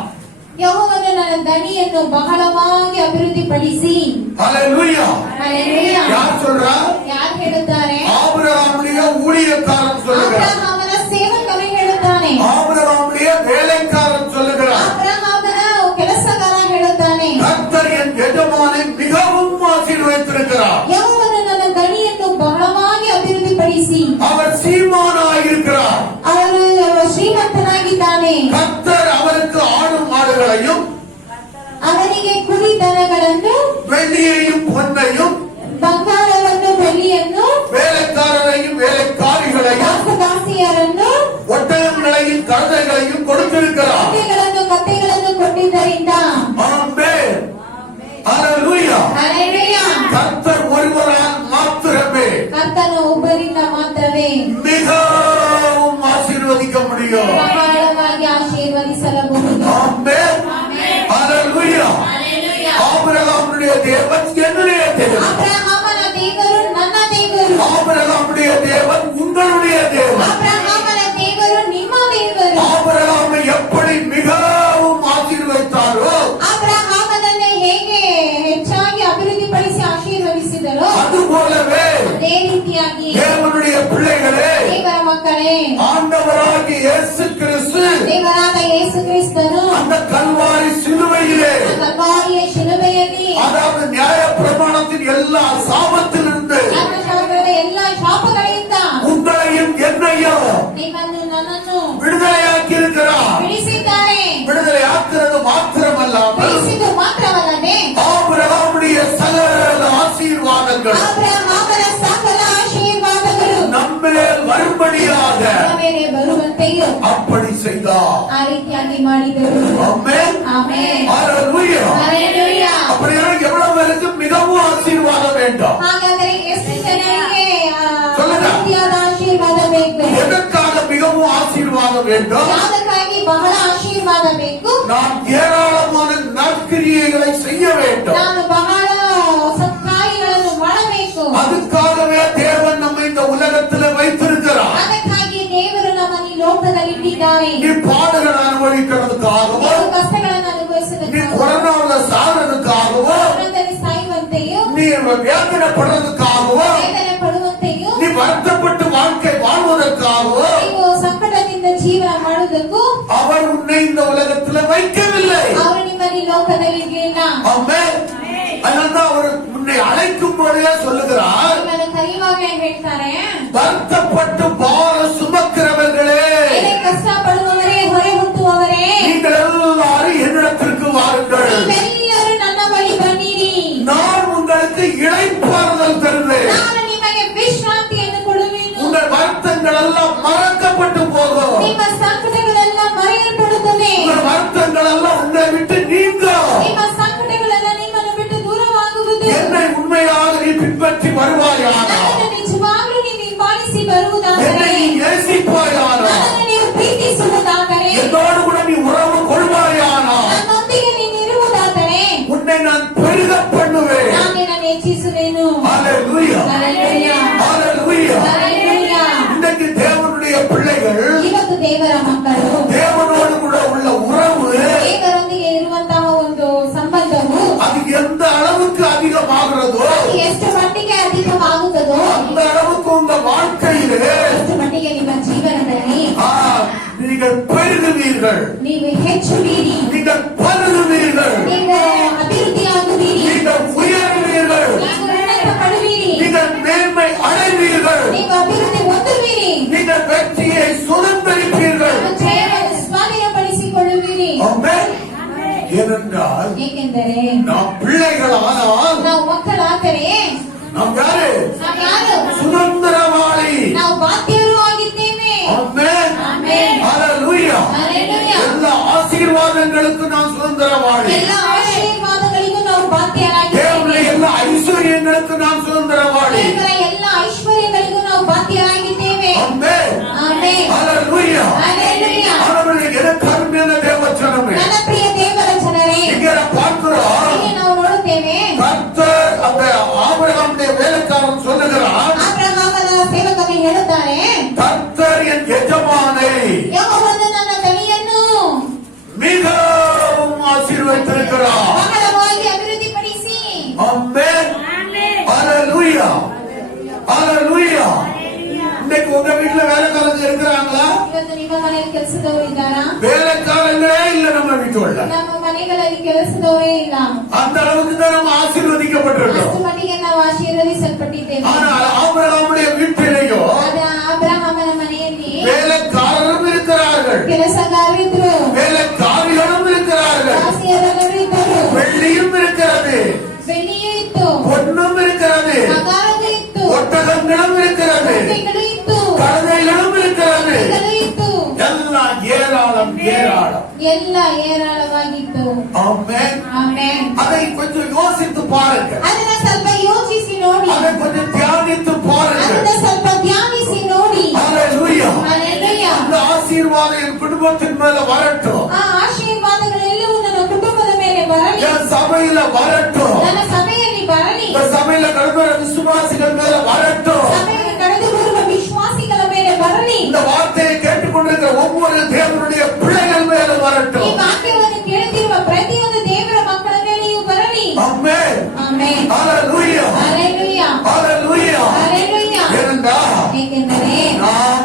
ಯೆಹೋವನು ನನ್ನ ದಣಿಯನ್ನು ಬಹಳವಾಗಿ ಅಭಿವೃದ್ಧಿಪಡಿಸಿ. ஹல்லேலூயா. ஹல்லேலூயா. யார் சொல்றா? ಯಾರು ಹೇಳುತ್ತಾರೆ? ஆபிரகாமுடைய ஊழியக்காரன் சொல்லுகிறார். ಆಬ್ರಹಾಮನ ಸೇವಕನು ಹೇಳುತ್ತಾನೆ. ஆபிரகாமுடைய வேலைக்காரன் சொல்லுகிறார். ಆಬ್ರಹಾಮನ ಕೆಲಸಗಾರ ಹೇಳುತ್ತಾನೆ. கர்த்தர் என் எஜமானை மிகவும் ஆசீர்வதித்திருக்கிறார். ಯೆಹೋವನು ನನ್ನ ದಣಿಯನ್ನು ಬಹಳವಾಗಿ ಅಭಿವೃದ್ಧಿಪಡಿಸಿ. அவர் சீமானாயிருக்கிறார். ಅವರು ಶ್ರೀಮಂತನಾಗಿದ್ದಾನೆ. கர்த்தர் அவருக்கு ஆடு மாடுகளையும் ಅವನಿಗೆ ಕುರಿ ದನಗಳನ್ನು, வெள்ளியையும் பொன்னையும் ಬಂಗಾರವನ್ನು, ಬೆಳ್ಳಿಯನ್ನು, வேலைக்காரரையும் வேலைக்காரிகளையும் ದಾಸದಾಸಿಯರನ್ನು, ஒட்டகங்களையும் கழுதைகளையும் கொடுத்திருக்கிறார். ಕತ್ತೆಗಳನ್ನು ಕೊಟ್ಟಿದ್ದರಿಂದ. ஆமென். ஹல்லேலூயா. ಹಲ್ಲೆಲೂಯಾ. கர்த்தர் ஒருவரால் மாத்திரமே ಕರ್ತನು ಒಬ್ಬರಿಂದ ಮಾತ್ರವೇ மிகவும் ஆசீர்வதிக்க முடியும். ಬಹಳವಾಗಿ ಆಶೀರ್ವದಿಸಲಬಹುದು. ஆமென். ஹல்லேலூயா. ஆபிரகாமுடைய தேவன் என்னுடைய தேவன். ಅಬ್ರಹಾಮನ ದೇವರು ನನ್ನ ದೇವರು. ஆபிரகாமுடைய தேவன் உங்களுடைய தேவன். ಅಬ್ರಹಾಮನ ದೇವರು ನಿಮ್ಮ ದೇವರು. ஆபிரகாமை எப்படி மிகவும் ஆசீர்வதித்தாரோ ಅಬ್ರಹಾಮನನ್ನು ಹೇಗೆ ಹೆಚ್ಚಾಗಿ ಅಭಿವೃದ್ಧಿಪಡಿಸಿ ಆಶೀರ್ವದಿಸಿದರೋ அதுபோலவே ಅದೇ ರೀತಿಯಾಗಿ தேவனுடைய பிள்ளைகளே, ದೇವರ ಮಕ್ಕಳೇ, ஆண்டவராகிய இயேசு கிறிஸ்து ದೇವರಾದ ಯೇಸು ಕ್ರಿಸ್ತನು அந்த கல்வாரி சிலுவையிலே, ಕಲ್ವಾರಿಯ ಶಿಲುಬೆಯಲ್ಲಿ, அதாவது நியாய பிரமாணத்தின் எல்லா சாபத்திலிருந்து ಧರ್ಮಶಾಸ್ತ್ರದ ಎಲ್ಲ ಶಾಪಗಳಿಂದ உங்களையும் என்னையும் ನಿಮ್ಮನ್ನು ನನ್ನನ್ನು விடுதலையாக்கி இருக்கிறார். ಬಿಡಿಸಿದ್ದಾರೆ. விடுதலை ஆக்குறது மாத்திரமல்லாமல் ಬಿಡಿಸಿದ್ದು ಮಾತ್ರವಲ್ಲದೆ ஆபிரகாமுடைய சகல ஆசீர்வாதங்கள் ಅಬ್ರಹಾಮನ ಸಕಲ ಆಶೀರ್ವಾದಗಳು நம்மேல் வரும்படியாக ನಮ್ಮ ಮೇಲೆ ಬರುವಂತೆಯೂ அப்படி செய்தார். ಆ ರೀತಿಯಾಗಿ ಮಾಡಿದರು. ஆமென். ಆಮೆನ್. ஹல்லேலூயா. ಹಲ್ಲೆಲೂಯಾ. அப்படின்னா எவ்வளவு பேருக்கு மிகவும் ஆசீர்வாதம் வேண்டும்? ಹಾಗಾದರೆ ಎಷ್ಟು ಜನರಿಗೆ சொல்லுங்க. ರೀತಿಯಾದ ಆಶೀರ್ವಾದ ಬೇಕು? எதற்காக மிகவும் ஆசீர்வாதம் வேண்டும்? ಯಾವುದಕ್ಕಾಗಿ ಬಹಳ ಆಶೀರ್ವಾದ ಬೇಕು? நாம் ஏராளமான நற்கிரியைகளை செய்ய வேண்டும். ನಾನು ಬಹಳ ಸತ್ಕಾರ್ಯಗಳನ್ನು ಮಾಡಬೇಕು. அதுக்காகவே தேவன் நம்ம இந்த உலகத்தில் வைத்திருக்கிறார். ಅದಕ್ಕಾಗಿ ದೇವರು ನಮ್ಮನ್ನು ಈ ಲೋಕದಲ್ಲಿ ಇಟ್ಟಿದ್ದಾರೆ. நீ பாடுகள் அனுபவிக்கிறதுக்காகவோ, ನೀವು ಕಷ್ಟಗಳನ್ನು நீ ಅನುಭವಿಸುವುದಕ್ಕಾಗಿ, கொரோனாவுல சாகிறதுக்காகவோ, ಕೊರೋನಾದಲ್ಲಿ ಸಾಯುವಂತೆಯೂ, நீ வேதனைப்படுறதுக்காகவோ, ವೇದನೆ ಪಡುವಂತೆಯೂ, நீ வருத்தப்பட்டு வாழ்க்கை வாழ்வதற்காகவோ ನೀವು ಸಂಕಟದಿಂದ ಜೀವನ ಮಾಡುವುದಕ್ಕೂ அவர் உன்னை இந்த உலகத்தில் வைக்கவில்லை. ಅವರು ನಿಮ್ಮನ್ನು ಈ ಲೋಕದಲ್ಲಿ ಇರಲಿಲ್ಲ. ஆமென். அதனால்தான் அவர் உன்னை அழைக்கும் பொழுதே சொல்லுகிறார், ನಿಮ್ಮನ್ನು ಕರೆಯುವಾಗಲೇ ಹೇಳ್ತಾರೆ, வருத்தப்பட்டு பாரம் சுமக்கிறவர்களே, ಮೇಲೆ ಕಷ್ಟಪಡುವವರೇ, ಹೊರೆ ಹೊತ್ತುವವರೇ, நீங்கள் எல்லாரும் என்னிடத்திற்கு வாருங்கள், ನೀವೆಲ್ಲರೂ ನನ್ನ ಬಳಿ ಬನ್ನಿರಿ. நான் உங்களுக்கு இளைப்பாறுதல் தருவேன். ನಾನು ನಿಮಗೆ ವಿಶ್ರಾಂತಿಯನ್ನು ಕೊಡುವೆನು. உங்கள் வருத்தங்கள் எல்லாம் மறக்கப்பட்டு போகும். ನಿಮ್ಮ ಸಂಕಟಗಳೆಲ್ಲ ಮರೆಯಲ್ಪಡುತ್ತದೆ. உங்கள் வருத்தங்கள் எல்லாம் உன்னை விட்டு நீங்கும். ನಿಮ್ಮ ಸಂಕಟಗಳೆಲ್ಲ ನಿಮ್ಮನ್ನು ಬಿಟ್ಟು ದೂರವಾಗುವುದು. என்னை உண்மையாக நீ பின்பற்றி வருவாயானால், ನನ್ನನ್ನು ನಿಜವಾಗ್ಲೂ ನೀವು ಹಿಂಬಾಲಿಸಿ ಬರುವುದಾದರೆ, என்னை நீ நேசிப்பாயானால், ನನ್ನನ್ನು ನೀವು ಪ್ರೀತಿಸುವುದಾದರೆ, என்னோடு கூட நீ உறவு கொள்வாயானால், ನನ್ನೊಂದಿಗೆ ನೀನು ಇರುವುದಾದರೆ, உன்னை நான் பெருக பண்ணுவேன். ನಾನು ನಿನ್ನನ್ನು ಹೆಚ್ಚಿಸುವೆನು. ஹல்லேலூயா. ಹಲ್ಲೆಲೂಯಾ. ஹல்லேலூயா. ಹಲ್ಲೆಲೂಯಾ. இன்றைக்கு தேவனுடைய பிள்ளைகள் ಇವತ್ತು ದೇವರ ಮಕ್ಕಳು தேவனோடு கூட உள்ள உறவு ದೇವರೊಂದಿಗೆ ಇರುವಂತಹ ಒಂದು ಸಂಬಂಧವು அது எந்த அளவுக்கு அதிகமாகிறதோ ಎಷ್ಟು ಮಟ್ಟಿಗೆ ಅಧಿಕವಾಗುತ್ತದೋ பெருகுவீர்கள், ನೀವು ಹೆಚ್ಚುವಿರಿ, நீங்கள் பருகுவீர்கள், ನೀವು ಅಭಿವೃದ್ಧಿಯಾಗುವಿರಿ, நீங்கள் உயர்வீர்கள், ನೀವು ಉನ್ನತಪಡುವಿರಿ, நீங்கள் மேன்மை அடைவீர்கள், ನೀವು ಅಭಿವೃದ್ಧಿ ಹೊಂದುವಿರಿ, நீங்கள் வெற்றியை சுதந்திரிப்பீர்கள். ನೀವು ಜಯವನ್ನು ಸ್ವಾಧೀನಪಡಿಸಿಕೊಳ್ಳುವಿರಿ. ஆமென். ஏனென்றால் ಏಕೆಂದರೆ நாம் பிள்ளைகளானால் ನಾವು ಮಕ್ಕಳಾದರೆ நாம் யாரு? ನಾವು ಯಾರು? சுதந்திரவாளி. ನಾವು ಬಾಧ್ಯರು ಆಗಿದ್ದೇವೆ. ஆமென். ಆಮೆನ್. ஹalleluya. ಹಲ್ಲೆಲೂಯಾ. எல்லா ஆசீர்வாதங்களுக்கும் நாம் சுதந்திரவாளி. ಎಲ್ಲ ಆಶೀರ್ವಾದಗಳಿಗೂ ನಾವು ಬಾಧ್ಯರಾಗಿದ್ದೇವೆ. தேவனுடைய எல்லா ஐஸ்வர்யங்களுக்கும் நாம் சுதந்திரவாளி. ದೇವರ ಎಲ್ಲ ಐಶ್ವರ್ಯಗಳಿಗೂ ನಾವು ಬಾಧ್ಯರಾಗಿದ್ದೇವೆ. ஆமென். ಆಮೆನ್. ஹalleluya. ಹಲ್ಲೆಲೂಯಾ. ஆண்டவரே, எனக்கு அருமையான தேவச்சனமே, ನನ್ನ ಪ್ರಿಯ ದೇವರ ಜನರೇ, இங்கே பார்க்கிறோம், ಇಲ್ಲಿ ನಾವು ನೋಡುತ್ತೇವೆ கர்த்தர் அந்த ஆபிரகாமுடைய வேலைக்காரன் சொல்லுகிறான், ಅಬ್ರಹಾಮನ ಸೇವಕನು ಹೇಳುತ್ತಾನೆ, கர்த்தர் என் எஜமானை ಯೆಹೋವನು ನನ್ನ ದಣಿಯನ್ನು மிகவும் ஆசீர்வதித்திருக்கிறார். ಬಹಳವಾಗಿ ಅಭಿವೃದ್ಧಿಪಡಿಸಿ. ஆமென். ஹalleluya. ஹalleluya. இன்னைக்கு உங்க வீட்டுல வேலைக்காரங்க இருக்கிறாங்களா? ಇವತ್ತು ನಿಮ್ಮ ಮನೆಯಲ್ಲಿ ಕೆಲಸದವರು ಇದ್ದಾರಾ? வேலைக்காரங்களே இல்ல நம்ம வீட்டுல. ನಮ್ಮ ಮನೆಗಳಲ್ಲಿ ಕೆಲಸದವರೇ ಇಲ್ಲ. அந்த அளவுக்கு தான் நம்ம ஆசீர்வதிக்கப்பட்டிருக்கோம். ಅಷ್ಟು ಮಟ್ಟಿಗೆ ನಾವು ಆಶೀರ್ವದಿಸಲ್ಪಟ್ಟಿದ್ದೇವೆ. ஆனால் ஆபிரகாமுடைய வீட்டிலேயோ ಆದ ಅಬ್ರಹಾಮನ ಮನೆಯಲ್ಲಿ வேலைக்காரரும் இருக்கிறார்கள், ಕೆಲಸಗಾರರಿದ್ರು, வேலைக்காரிகளும் இருக்கிறார்கள், ದಾಸಿಯರು ಇದ್ದರು, வெள்ளியும் இருக்கிறது, ಬೆಳ್ಳಿಯೂ ಇತ್ತು, பொன்னும் இருக்கிறது, ಬಂಗಾರವೂ ಇತ್ತು, ஒட்டகங்களும் இருக்கிறது, ಮೊಟ್ಟೆಗಳು ಇತ್ತು, கழுதைகளும் இருக்கிறது. ಕುರಿಗಳು ಇತ್ತು, எல்லாம் ஏராளம் ஏராளம். ಎಲ್ಲ ಏರಾಳವಾಗಿತ್ತು. ஆமென். ಆಮೆನ್. அதை கொஞ்சம் யோசித்து பாருங்க, ಅದನ್ನ ಸ್ವಲ್ಪ ಯೋಚಿಸಿ ನೋಡಿ, அதை கொஞ்சம் தியானித்து பாருங்க. ಅದನ್ನ ಸ್ವಲ್ಪ ಧ್ಯಾನಿಸಿ ನೋಡಿ. ஹalleluya. ಹಲ್ಲೆಲೂಯಾ. அந்த ஆசீர்வாதம் என் குடும்பத்தின் மேல வரட்டும், ಆ ಆಶೀರ್ವಾದಗಳೆಲ್ಲವೂ ನನ್ನ ಕುಟುಂಬದ ಮೇಲೆ ಬರಲಿ, என் சபையில வரட்டும், ನನ್ನ ಸಭೆಯಲ್ಲಿ ಬರಲಿ, இந்த சபையில கடந்த விசுவாசிகள் மேல வரட்டும். ಸಭೆಯಲ್ಲಿ ಕಳೆದು ಬರುವ ವಿಶ್ವಾಸಿಗಳ ಮೇಲೆ ಬರಲಿ, இந்த வார்த்தையை கேட்டுக்கொண்டிருக்கிற ஒவ்வொரு தேவனுடைய பிள்ளைகள் மேல ಈ வரட்டும். ವಾಕ್ಯವನ್ನು ಕೇಳುತ್ತಿರುವ ಪ್ರತಿಯೊಂದು ದೇವರ ಮಕ್ಕಳ ಮೇಲೆಯೂ ಬರಲಿ. ஆமென். ಆಮೆನ್. ஹalleluya. ಹಲ್ಲೆಲೂಯಾ. ஹalleluya. ಹಲ್ಲೆಲೂಯಾ. ஏனென்றால் ಏಕೆಂದರೆ நாம்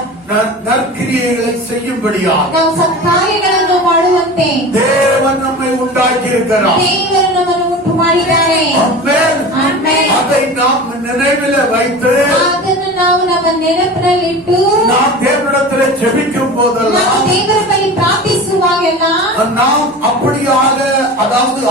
நற்கிரியைகளை செய்யும்படியாக ನಾವು ಸತ್ಕಾರ್ಯಗಳನ್ನು ಮಾಡುವಂತೆ தேவன் நம்மை உண்டாக்கி இருக்கிறார். ದೇವರು ನಮ್ಮನ್ನು ಉಂಟು ಮಾಡಿದ್ದಾರೆ. ஆமென். ಆಮೆನ್. அதை நாம் நினைவில வைத்து ಅದನ್ನು ನಾವು ನಮ್ಮ ನೆನಪಿನಲ್ಲಿಟ್ಟು நாம் தேவனிடத்திலே ஜெபிக்கும் ನಾವು போதெல்லாம் ದೇವರ ಬಳಿ ಪ್ರಾರ್ಥಿಸುವಾಗೆಲ್ಲ நாம் அப்படியாக, அதாவது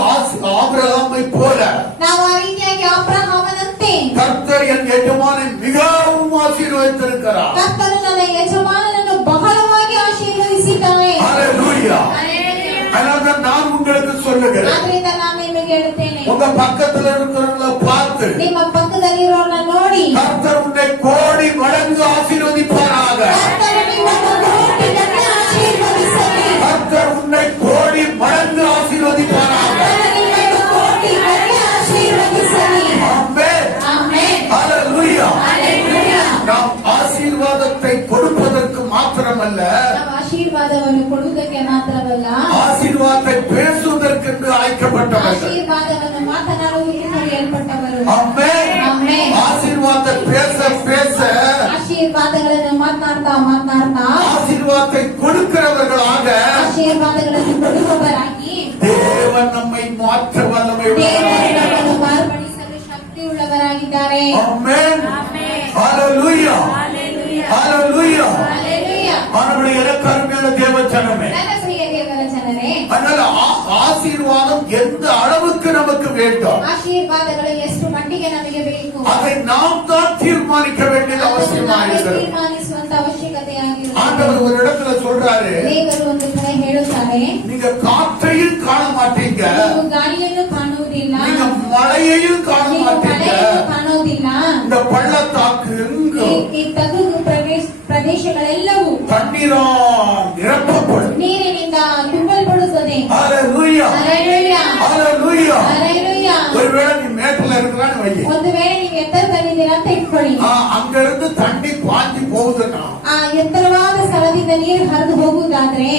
ஆபிரகாமை போல ನಾವು ಆ ರೀತಿಯಾಗಿ ಅಬ್ರಹಾಮನಂತೆ கர்த்தர் என் எஜமானை மிகவும் ஆசீர்வதித்திருக்கிறார். ಕರ್ತನು ನನ್ನ ಯಜಮಾನನನ್ನು ಬಹಳವಾಗಿ ಆಶೀರ್ವದಿಸಿದ್ದಾನೆ. ஹalleluya. ಹಲ್ಲೆಲೂಯಾ. அதனால்தான் நான் உங்களுக்கு சொல்லுகிறேன், ಆದ್ರಿಂದ ನಾನು ನಿಮಗೆ ಹೇಳುತ್ತೇನೆ, உங்க பக்கத்துல இருக்கிறவங்கள பார்த்து ನಿಮ್ಮ ಪಕ್ಕದಲ್ಲಿರೋರನ್ನ ನೋಡಿ கர்த்தர் உன்னை கோடி மடங்கு ஆசீர்வதிப்பாராக. ಕರ್ತನು ನಿಮ್ಮನ್ನು ಕೋಟಿ ಗಟ್ಟಲೆ ಆಶೀರ್ವದಿಸಲಿ. கர்த்தர் உன்னை கோடி மடங்கு ஆசீர்வதிப்பாராக. ಕರ್ತನು ನಿಮ್ಮನ್ನು ಕೋಟಿ ಗಟ್ಟಲೆ ಆಶೀರ್ವದಿಸಲಿ. ஆமென். ಆಮೆನ್. ஹalleluya. ಹಲ್ಲೆಲೂಯಾ. நாம் ஆசீர்வாதத்தை கொடுப்பதற்கு மாத்திரமல்ல, ನಾವು ಆಶೀರ್ವಾದವನ್ನು ಕೊಡುವುದಕ್ಕೆ ಮಾತ್ರವಲ್ಲ, ஆசீர்வாதத்தை பேசுவதற்கென்று அழைக்கப்பட்டவர்கள். ಆಶೀರ್ವಾದವನ್ನು ಮಾತನಾಡುವುದಕ್ಕೆ ಕರೆಯಲ್ಪಟ್ಟವರು. ஆமென். ಆಮೆನ್. ஆசீர்வாதத்தை பேச பேச ಆಶೀರ್ವಾದಗಳನ್ನು ಮಾತನಾಡ್ತಾ ஆசீர்வாதத்தை கொடுக்கிறவர்களாக ಆಶೀರ್ವಾದಗಳನ್ನು ಕೊಡುವವರಾಗಿ தேவன் நம்மை மாற்ற வல்லமை ದೇವರು உள்ளவராக. ನಮ್ಮನ್ನು ಮಾರ್ಪಡಿಸಲು ಶಕ್ತಿ ಉಳ್ಳವರಾಗಿದ್ದಾರೆ. ஆமென். ಆಮೆನ್. ஹalleluya. ಹಲ್ಲೆಲೂಯಾ. ஹalleluya. ಹಲ್ಲೆಲೂಯಾ. ஆனபடி எனக்கு அருமையான தேவச்சனமே, ನನ್ನ ಪ್ರಿಯ ದೇವರ ಜನರೇ, அதனால ஆசீர்வாதம் எந்த அளவுக்கு நமக்கு வேண்டும் ಆಶೀರ್ವಾದಗಳು ಎಷ್ಟು ಮಟ್ಟಿಗೆ ನಮಗೆ ಬೇಕು அதை நாம் தான் தீர்மானிக்க வேண்டியது ಅದನ್ನು ನಾವೇ அவசியமாயிருக்கிறது. ತೀರ್ಮಾನಿಸುವಂತ ಅವಶ್ಯಕತೆಯಾಗಿರುತ್ತದೆ. ஆண்டவர் ஒரு இடத்துல சொல்றாரு, ದೇವರು ಒಂದು ಕಡೆ ಹೇಳುತ್ತಾರೆ, நீங்க காற்றையும் காண மாட்டீங்க, ನೀವು ಗಾಳಿಯನ್ನು ಕಾಣುವುದಿಲ್ಲ, நீங்க மழையையும் காண ನೀವು மாட்டீங்க, ಮಳೆಯನ್ನು ಕಾಣುವುದಿಲ್ಲ, இந்த பள்ளத்தாக்கு எங்கும் ಈ ತಗ್ಗು ಪ್ರದೇಶಗಳೆಲ್ಲವೂ தண்ணீரால் நிரப்பப்படும். ನೀರಿನಿಂದ ತುಂಬಲ್ಪಡುತ್ತದೆ. ஹalleluya. ಹಲ್ಲೆಲೂಯಾ. ஹalleluya. ಹಲ್ಲೆಲೂಯಾ. ஒருவேளை நீ மேட்டுல இருக்கிறான்னு வை, ಒಂದು ವೇಳೆ ನೀವು ಎತ್ತರದಲ್ಲಿದ್ದೀರಾ ಅಂತ ಇಟ್ಕೊಳ್ಳಿ, அங்க இருந்து தண்ணி பாஞ்சி போகுதுன்னா ಆ ಎತ್ತರವಾದ ಸ್ಥಳದಿಂದ ಅಲ್ಲಿಂದ ನೀರು ಹರಿದು ಹೋಗುವುದಾದ್ರೆ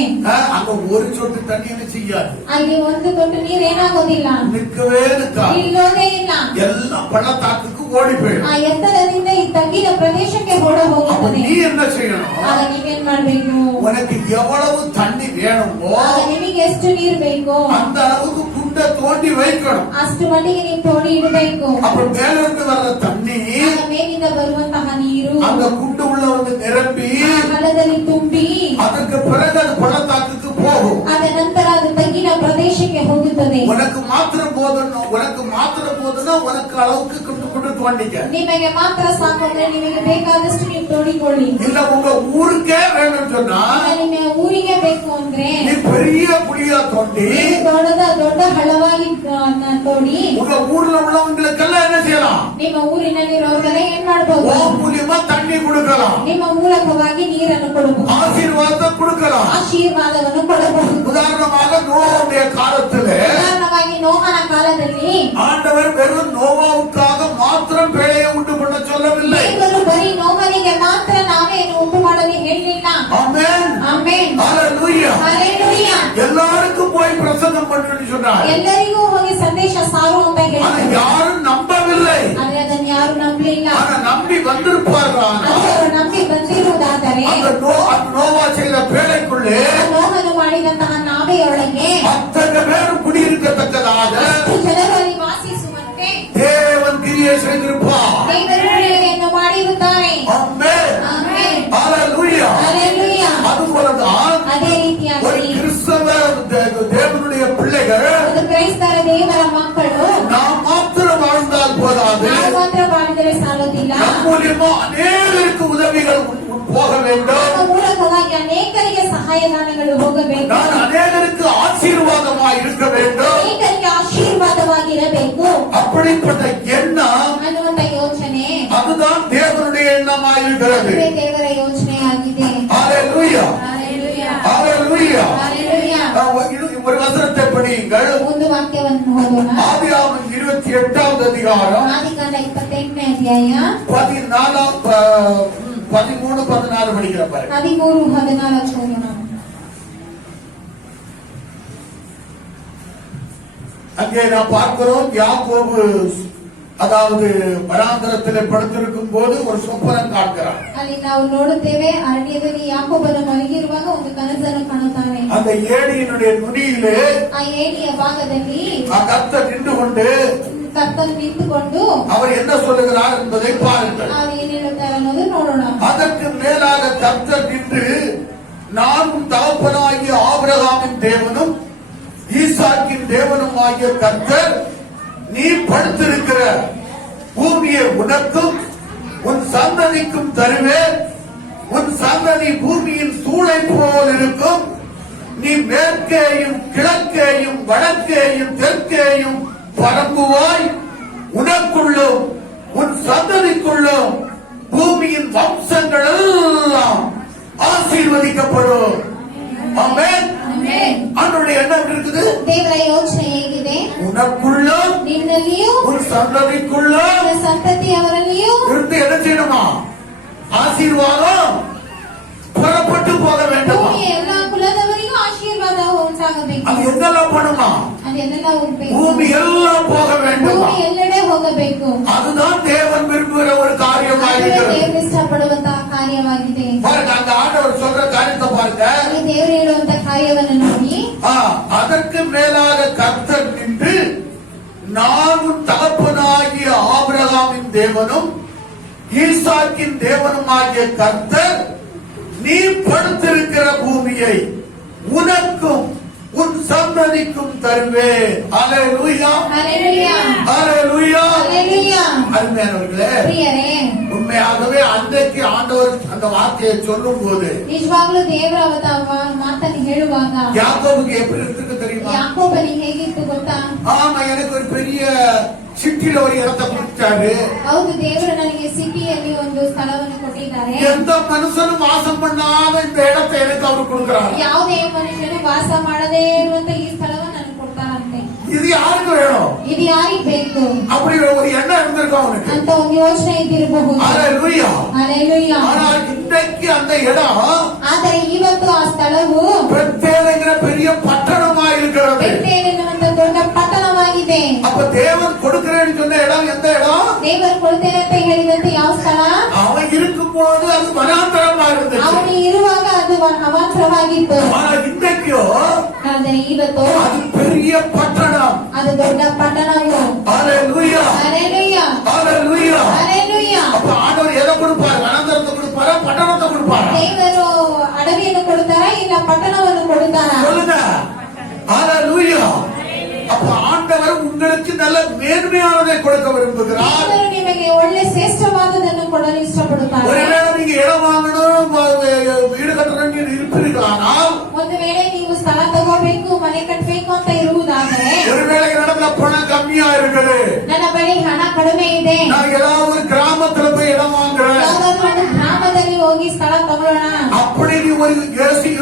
அங்க ஒரு சொட்டு தண்ணி என்ன செய்யாது, ಅಲ್ಲಿ ಒಂದು ತೊಟ್ಟು ನೀರು ಏನಾಗೋದಿಲ್ಲ, நிற்கவே நிற்காது. ನಿಲ್ಲೋದೇ ಇಲ್ಲ. எல்லாம் பள்ளத்தாக்குக்கு ஓடி போயிடும். ಆ ಎತ್ತರದಿಂದ ಈ ತಗ್ಗಿನ ಪ್ರದೇಶಕ್ಕೆ ಓಡ அப்ப ಹೋಗುತ್ತದೆ. நீ என்ன செய்யணும், ಆಗ ನೀವೇನ್ ಮಾಡ್ಬೇಕು, உனக்கு எவ்வளவு தண்ணி வேணுமோ ಆಗ ನಿಮಗೆ ಎಷ್ಟು ನೀರು ಬೇಕು அந்த அளவுக்கு குண்டை தோண்டி வைக்கணும். ಅಷ್ಟು ಮಟ್ಟಿಗೆ ನೀವು ತೋಡಿ ಇಡಬೇಕು. அப்ப மேலிருந்து வர்ற தண்ணி ಆಗ ಮೇಲಿಂದ ಬರುವಂತಹ ನೀರು அந்த குண்டு உள்ள வந்து நிரம்பி ಆ ಹಳ್ಳದಲ್ಲಿ ತುಂಬಿ அதற்கு பிறகு அது பள்ளத்தாக்குக்கு போகும். ಅದ ನಂತರ ಅದು ತಗ್ಗಿನ ಪ್ರದೇಶಕ್ಕೆ ಹೋಗುತ್ತದೆ. உனக்கு மாத்திரம் போதும், உனக்கு மாத்திரம் போதுன்னா உனக்கு அளவுக்கு குண்டு குண்டு தோண்டிக்க. ನಿಮಗೆ ಮಾತ್ರ ಸಾಕು ಅಂದ್ರೆ ನಿಮಗೆ ಬೇಕಾದಷ್ಟು ನೀವು ತೋಡಿಕೊಳ್ಳಿ. இல்ல உங்க ஊருக்கே வேணும்னு சொன்னா ಇಲ್ಲ ನಿಮ್ಮ ಊರಿಗೆ ಬೇಕು ಅಂದ್ರೆ நீ பெரிய குழியா தோண்டி ದೊಡ್ಡ ಹಳ್ಳವಾಗಿ ತೋಡಿ உங்க ஊர்ல உள்ளவங்களுக்கெல்லாம் என்ன செய்யலாம், ನಿಮ್ಮ ಊರಿನಲ್ಲಿರೋರೆಲ್ಲ ಏನ್ ಮಾಡ್ಬೋದು, உன் மூலியமா தண்ணி கொடுக்கலாம், ನಿಮ್ಮ ಮೂಲಕವಾಗಿ ನೀರನ್ನು ಕೊಡಬಹುದು, ஆசீர்வாதத்தை கொடுக்கலாம். ಆಶೀರ್ವಾದವನ್ನು ಕೊಡಬಹುದು. உதாரணமாக நோவாவுடைய காலத்திலே ಉದಾಹರಣವಾಗಿ ನೋಹನ ಕಾಲದಲ್ಲಿ ஆண்டவர் வெறும் நோவாவுக்காக மாத்திரம் பேழையை உண்டு பண்ண சொல்லவில்லை. ದೇವರು ಬರೀ ನೋಹನಿಗೆ ಮಾತ್ರ ನಾವೇನು ಉಂಟು ಮಾಡಲು ಹೇಳಲಿಲ್ಲ. ஆமென். ಆಮೆನ್. ஹalleluya. ಹಲ್ಲೆಲೂಯಾ. எல்லாருக்கும் போய் பிரசங்கம் பண்ணுன்னு சொன்னார். ಎಲ್ಲರಿಗೂ ಹೋಗಿ ಸಂದೇಶ ಸಾರು ಅಂತ ஆனா ಹೇಳಿದ್ರು. யாரும் நம்பவில்லை. ಆದ್ರೆ ಅದನ್ನು ಯಾರು ನಂಬಲಿಲ್ಲ. ஆனா நம்பி வந்திருப்பார்கள். ಅವರು ನಂಬಿ ಬಂದಿರುವುದಾದರೆ அந்த நோவா செய்த பேழைக்குள்ளே ನೋಹನು ಮಾಡಿದಂತಹ ನಾವೆಯೊಳಗೆ அத்தனை பேரும் குடியிருக்கத்தக்கதாக ಅಷ್ಟು ಜನರು ಅಲ್ಲಿ ವಾಸಿಸುವಂತೆ தேவன் கிரியை செய்திருப்பார். ದೇವರು ಕ್ರಿಯೆಯನ್ನು ಮಾಡಿರುತ್ತಾರೆ. ஆமென். ಆಮೆನ್. ஹalleluya. ಹಲ್ಲೆಲೂಯಾ. அதுபோலதான் ಅದೇ ஒரு ರೀತಿಯಾಗಿ கிறிஸ்தவ தேவனுடைய பிள்ளைகள் ಒಂದು ಕ್ರೈಸ್ತರ ದೇವರ ಮಕ್ಕಳು நாம் மாத்திரம் வாழ்ந்தால் போதாது, ನಾವು ಮಾತ್ರ ಬಾಳಿದರೆ ಸಾಲೋದಿಲ್ಲ. நம் மூலியமா அநேகருக்கு உதவிகள் போக வேண்டும். ನಮ್ಮ ಮೂಲಕವಾಗಿ ಅನೇಕರಿಗೆ ಸಹಾಯದಾನಗಳು ಹೋಗಬೇಕು. நான் அநேகருக்கு ஆசீர்வாதமாய் இருக்க வேண்டும். ಅನೇಕರಿಗೆ ಆಶೀರ್ವಾದವಾಗಿರಬೇಕು அப்படிப்பட்ட எண்ணம் ಅನ್ನುವಂತ ಯೋಚನೆ அதுதான் தேவனுடைய எண்ணமாய் இருக்கிறது. ಅದೇ ದೇವರ ಯೋಚನೆ ಆಗಿದೆ. ஹalleluya. ಹಲ್ಲೆಲೂಯಾ. ஹalleluya. ಹಲ್ಲೆಲೂಯಾ. ஒரு வசனத்தை படியுங்கள். ಒಂದು ವಾಕ್ಯವನ್ನು ಓದೋಣ. ஆதியாகமம் 28வது அதிகாரம் ಆದಿಕಾಂಡ 28ನೇ ಅಧ್ಯಾಯ 13-14 படிக்கிற பாருங்க. 13-14 ಓದೋಣ. அங்கே நாம் பார்க்கிறோம், யாக்கோபு அதாவது வனாந்தரத்தில் படுத்திருக்கும் போது ஒரு சொப்பனம் காண்கிறார். ಅಲ್ಲಿ ನಾವು ನೋಡುತ್ತೇವೆ, ಅರಣ್ಯದಲ್ಲಿ ಯಾಕೋಬನು ಮಲಗಿರುವಾಗ ಒಂದು ಕನಸನ್ನು ಕಾಣುತ್ತಾನೆ. அந்த ஏணியினுடைய நுனியிலே ಆ ಏಣಿಯ ಭಾಗದಲ್ಲಿ கர்த்தர் நின்று கொண்டு ಕರ್ತನು ನಿಂತುಕೊಂಡು அவர் என்ன சொல்லுகிறார் என்பதை பாருங்கள். ಅವ್ರು ಏನ್ ಹೇಳುತ್ತಾರೆ ಅನ್ನೋದು ನೋಡೋಣ. அதற்கு மேலாக கர்த்தர் நின்று, நான் உன் தகப்பனாகிய ஆபிரகாமின் தேவனும் ஈசாக்கின் தேவனும் ஆகிய கர்த்தர், நீ படுத்திருக்கிற பூமியை உனக்கும் உன் சந்ததிக்கும் தருவேன். உன் சந்ததி பூமியின் சூளை போல் இருக்கும். நீ மேற்கேயும் கிழக்கேயும் வடக்கேயும் தெற்கேயும் பரம்புவாய். உனக்குள்ளும் உன் சந்ததிக்குள்ளும் பூமியின் வம்சங்கள் எல்லாம் ஆசீர்வதிக்கப்படும். ஆமென். அவனுடைய எண்ணம் இருக்குது. ದೇವರ ಯೋಚನೆ ಹೇಗಿದೆ, உனக்குள்ளும் ನಿನ್ನಲ್ಲಿಯೂ உன் சந்ததிக்குள்ளும் ನಿನ್ನ ಸಂತತಿಯವರಲ್ಲಿಯೂ இருந்து என்ன செய்யணுமா, ஆசீர்வாதம் புறப்பட்டு போக வேண்டுமா. ಭೂಮಿಯ ಎಲ್ಲಾ ಕುಲದವರಿಗೂ ಆಶೀರ್ವಾದ ಉಂಟಾಗಬೇಕು. அது எங்கெல்லாம் போகணுமா, ಅದೆಲ್ಲ ಹೋಗ್ಬೇಕು. பூமி எல்லாம் போக வேண்டுமா. ಭೂಮಿ ಎಲ್ಲೆಡೆ ಹೋಗಬೇಕು. அதுதான் தேவன் விரும்புகிற ஒரு காரியமாக ಅದೇ இருக்கிறது. ದೇವರು ಇಷ್ಟಪಡುವಂತಹ ಕಾರ್ಯವಾಗಿದೆ. பாருங்க, அந்த ஆண்டவர் சொல்ற காரியத்தை பாருங்க. ಅಲ್ಲಿ ದೇವರು ಹೇಳುವಂತ ಕಾರ್ಯವನ್ನು ನೋಡಿ, அதற்கு மேலாக கர்த்தர் நின்று, நான் உன் தகப்பனாகிய ஆபிரகாமின் தேவனும் ஈசாக்கின் தேவனும் ஆகிய கர்த்தர், நீ படுத்திருக்கிற பூமியை உனக்கும் உன் சந்ததிக்கும் தருவேன். ஹல்லேலூயா. ஹல்லேலூயா. ஹல்லேலூயா. ஹல்லேலூயா. அருமையானவர்களே, ಪ್ರಿಯರೇ, உண்மையாகவே அன்றைக்கு ஆண்டவர் அந்த வார்த்தையை சொல்லும் போது ನಿಜವಾಗ್ಲೂ ದೇವರ ಮಾತನ್ನು ಹೇಳುವಾಗ யாக்கோபுக்கு எப்படி இருக்கு தெரியுமா? ಯಾಕೋಬನಿಗೆ ಹೇಗಿತ್ತು ಗೊತ್ತಾ? ஆமா, எனக்கு ஒரு பெரிய சிட்டில ஒரு இடத்தை கொடுத்தாரு. ಹೌದು, ದೇವರು ನನಗೆ ಸಿಟಿಯಲ್ಲಿ ಒಂದು ಸ್ಥಳವನ್ನು ಕೊಟ್ಟಿದ್ದಾರೆ. எந்த மனுஷனும் வாசம் பண்ணாத இந்த இடத்தை எனக்கு அவர் கொடுக்கிறார். ಯಾವುದೇ ಮನುಷ್ಯನು ವಾಸ ಮಾಡದೇ ಇರುವಂತ ಈ ಸ್ಥಳವನ್ನು ನನಗೆ ಕೊಡ್ತಾರಂತೆ. இது யாருக்கு வேணும்? ಇದು ಯಾರಿಗೆ ಬೇಕು அப்படி ஒரு எண்ணம் இருந்திருக்கும் அவனுக்கு. ಅಂತ ಒಂದು ಯೋಚನೆ ಇದ್ದಿರಬಹುದು. ஹalleluya. ஹalleluya. ஆனா இன்னைக்கு அந்த இடம் ಆದರೆ ಇವತ್ತು ಆ ಸ್ಥಳವು பெத்தேலுங்கிற பெரிய பட்டணமா இருக்கிறது. ಬೆತ್ತೇಲ್ ಎನ್ನುವಂತ ದೊಡ್ಡ ಪಟ್ಟಣವಾಗಿದೆ. அப்ப தேவன் கொடுக்கிறேன்னு சொன்ன இடம் எந்த இடம்? ದೇವರು ಕೊಡ್ತೇನೆ ಅಂತ ಹೇಳಿದಂತೆ ಯಾವ ಸ್ಥಳ? அவன் இருக்கும்போது அது வனாந்தரமா இருந்துச்சு. ಅವನು ಇರುವಾಗ ಅದು ಅವಾಂತರವಾಗಿತ್ತು. ஆனா இன்னைக்கு ಆದರೆ ಇವತ್ತು அது பெரிய பட்டணம். ಅದು ದೊಡ್ಡ ಪಟ್ಟಣವು. ஹalleluya. ஹalleluya. ஹalleluya. ஹalleluya. அப்ப ஆண்டவர் எதை கொடுப்பார்? வனாந்தரத்தை கொடுப்பாரா பட்டணத்தை கொடுப்பாரா? ದೇವರು ಅಡವಿಯನ್ನು ಕೊಡುತ್ತಾರಾ ಇಲ್ಲ ಪಟ್ಟಣವನ್ನು ಕೊಡುತ್ತಾರಾ? சொல்லுங்க. ஹalleluya. அப்ப ஆண்டவர் உங்களுக்கு நல்ல மேன்மையானதை கொடுக்க விரும்புகிறார். ದೇವರು ನಿಮಗೆ ಒಳ್ಳೆ ಶ್ರೇಷ್ಠವಾದದನ್ನು ಕೊಡಲು ಇಷ್ಟಪಡುತ್ತಾರೆ. ஒருவேளை நீங்க இடம் வாங்கணும் வீடு கட்டணும் இருப்பீர்களானால், ಒಂದು ವೇಳೆ ನೀವು ಸ್ಥಳ ತಗೋಬೇಕು ಮನೆ ಕಟ್ಟಬೇಕು ಅಂತ ಇರುವುದಾದರೆ, ஒருவேளை இடத்துல பணம் கம்மியா இருக்குது, ನನ್ನ ಬಳಿ ಹಣ ಕಡಿಮೆ ಇದೆ, நான் ஏதாவது ஒரு கிராமத்துல போய் இடம் வாங்குறேன், ಯಾವುದಾದ್ರೂ ಒಂದು ಗ್ರಾಮದಲ್ಲಿ ಹೋಗಿ ಸ್ಥಳ ತಗೊಳ್ಳೋಣ, அப்படி நீ ஒரு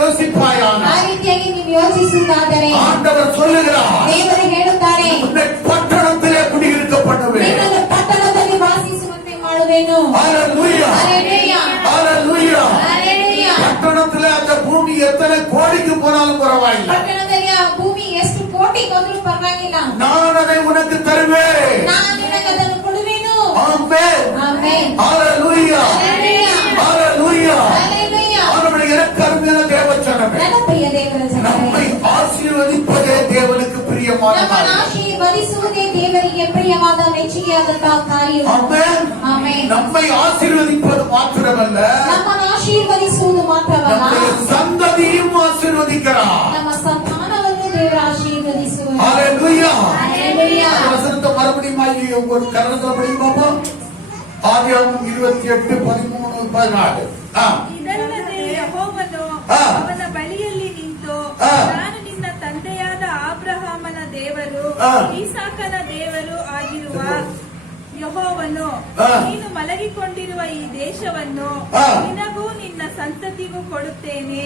யோசிப்பாயான ಆ ರೀತಿಯಾಗಿ ನೀವು ಯೋಚಿಸುವುದಾದರೆ ஆண்டவர் சொல்லுகிறார், ದೇವರು ಹೇಳುತ್ತಾರೆ, உன்னை பட்டணத்திலே குடியிருக்க பண்ணுவேன். ನಿನ್ನನ್ನು ಪಟ್ಟಣದಲ್ಲಿ ವಾಸಿಸುವಂತೆ ಮಾಡುವೆನು. ஹalleluya. ஹalleluya. ஹalleluya. ஹalleluya. பட்டணத்திலே அந்த பூமி எத்தனை கோடிக்கு போனாலும் பரவாயில்லை, ಪಟ್ಟಣದಲ್ಲಿ ಆ ಭೂಮಿ ಎಷ್ಟು ಕೋಟಿ ಹೋದ್ರೂ ಪರವಾಗಿಲ್ಲ, நான் அதை உனக்கு தருவேன். ನಾನು ನಿನಗೆ ಅದನ್ನು ಕೊಡುವೆನು. ஆமென். ಆಮೆನ್. ஹalleluya. ஹalleluya. ஹalleluya. ஹalleluya. அவனுடைய இறக்கருமையான தேவச்சனமே, ನನ್ನ ಪ್ರಿಯ ದೇವರ நம்மை ಜನರೇ, ஆசீர்வதிப்பதே தேவனுக்கு பிரியமானது. ನಮ್ಮನ್ನು ಆಶೀರ್ವದಿಸುವುದೇ ದೇವರಿಗೆ ಪ್ರಿಯವಾದ ಮೆಚ್ಚುಗೆಯಾದಂತಹ ಕಾರ್ಯ. ஆமென். ಆಮೆನ್. நம்மை ஆசீர்வதிப்பது மாத்திரமல்ல, ನಮ್ಮನ್ನು ಆಶೀರ್ವದಿಸುವುದು ಮಾತ್ರವಲ್ಲ, நம்முடைய சந்ததியும் ஆசீர்வதிக்கிறார். ನಮ್ಮ ಸಂತಾನವನ್ನು ದೇವರು ಆಶೀರ್ವದಿಸುವರು. ஹalleluya. ஹalleluya. அந்த வசனத்தை மறுபடியும் ஒரு கரணத்துல படிங்க பாப்போம். ஆதியாகமம் 28:13-14. ಇದಲ್ಲದೆ ಯೆಹೋವನು ಅವನ ಬಳಿಯಲ್ಲಿ ನಿಂತು, ನಾನು ನಿನ್ನ ತಂದೆಯಾದ ಅಬ್ರಹಾಮನ ದೇವರು, ಈಸಾಕನ ದೇವರು ಆಗಿರುವ ಯೆಹೋವನು, ನೀನು ಮಲಗಿಕೊಂಡಿರುವ ಈ ದೇಶವನ್ನು ನಿನಗೂ ನಿನ್ನ ಸಂತತಿಗೂ ಕೊಡುತ್ತೇನೆ.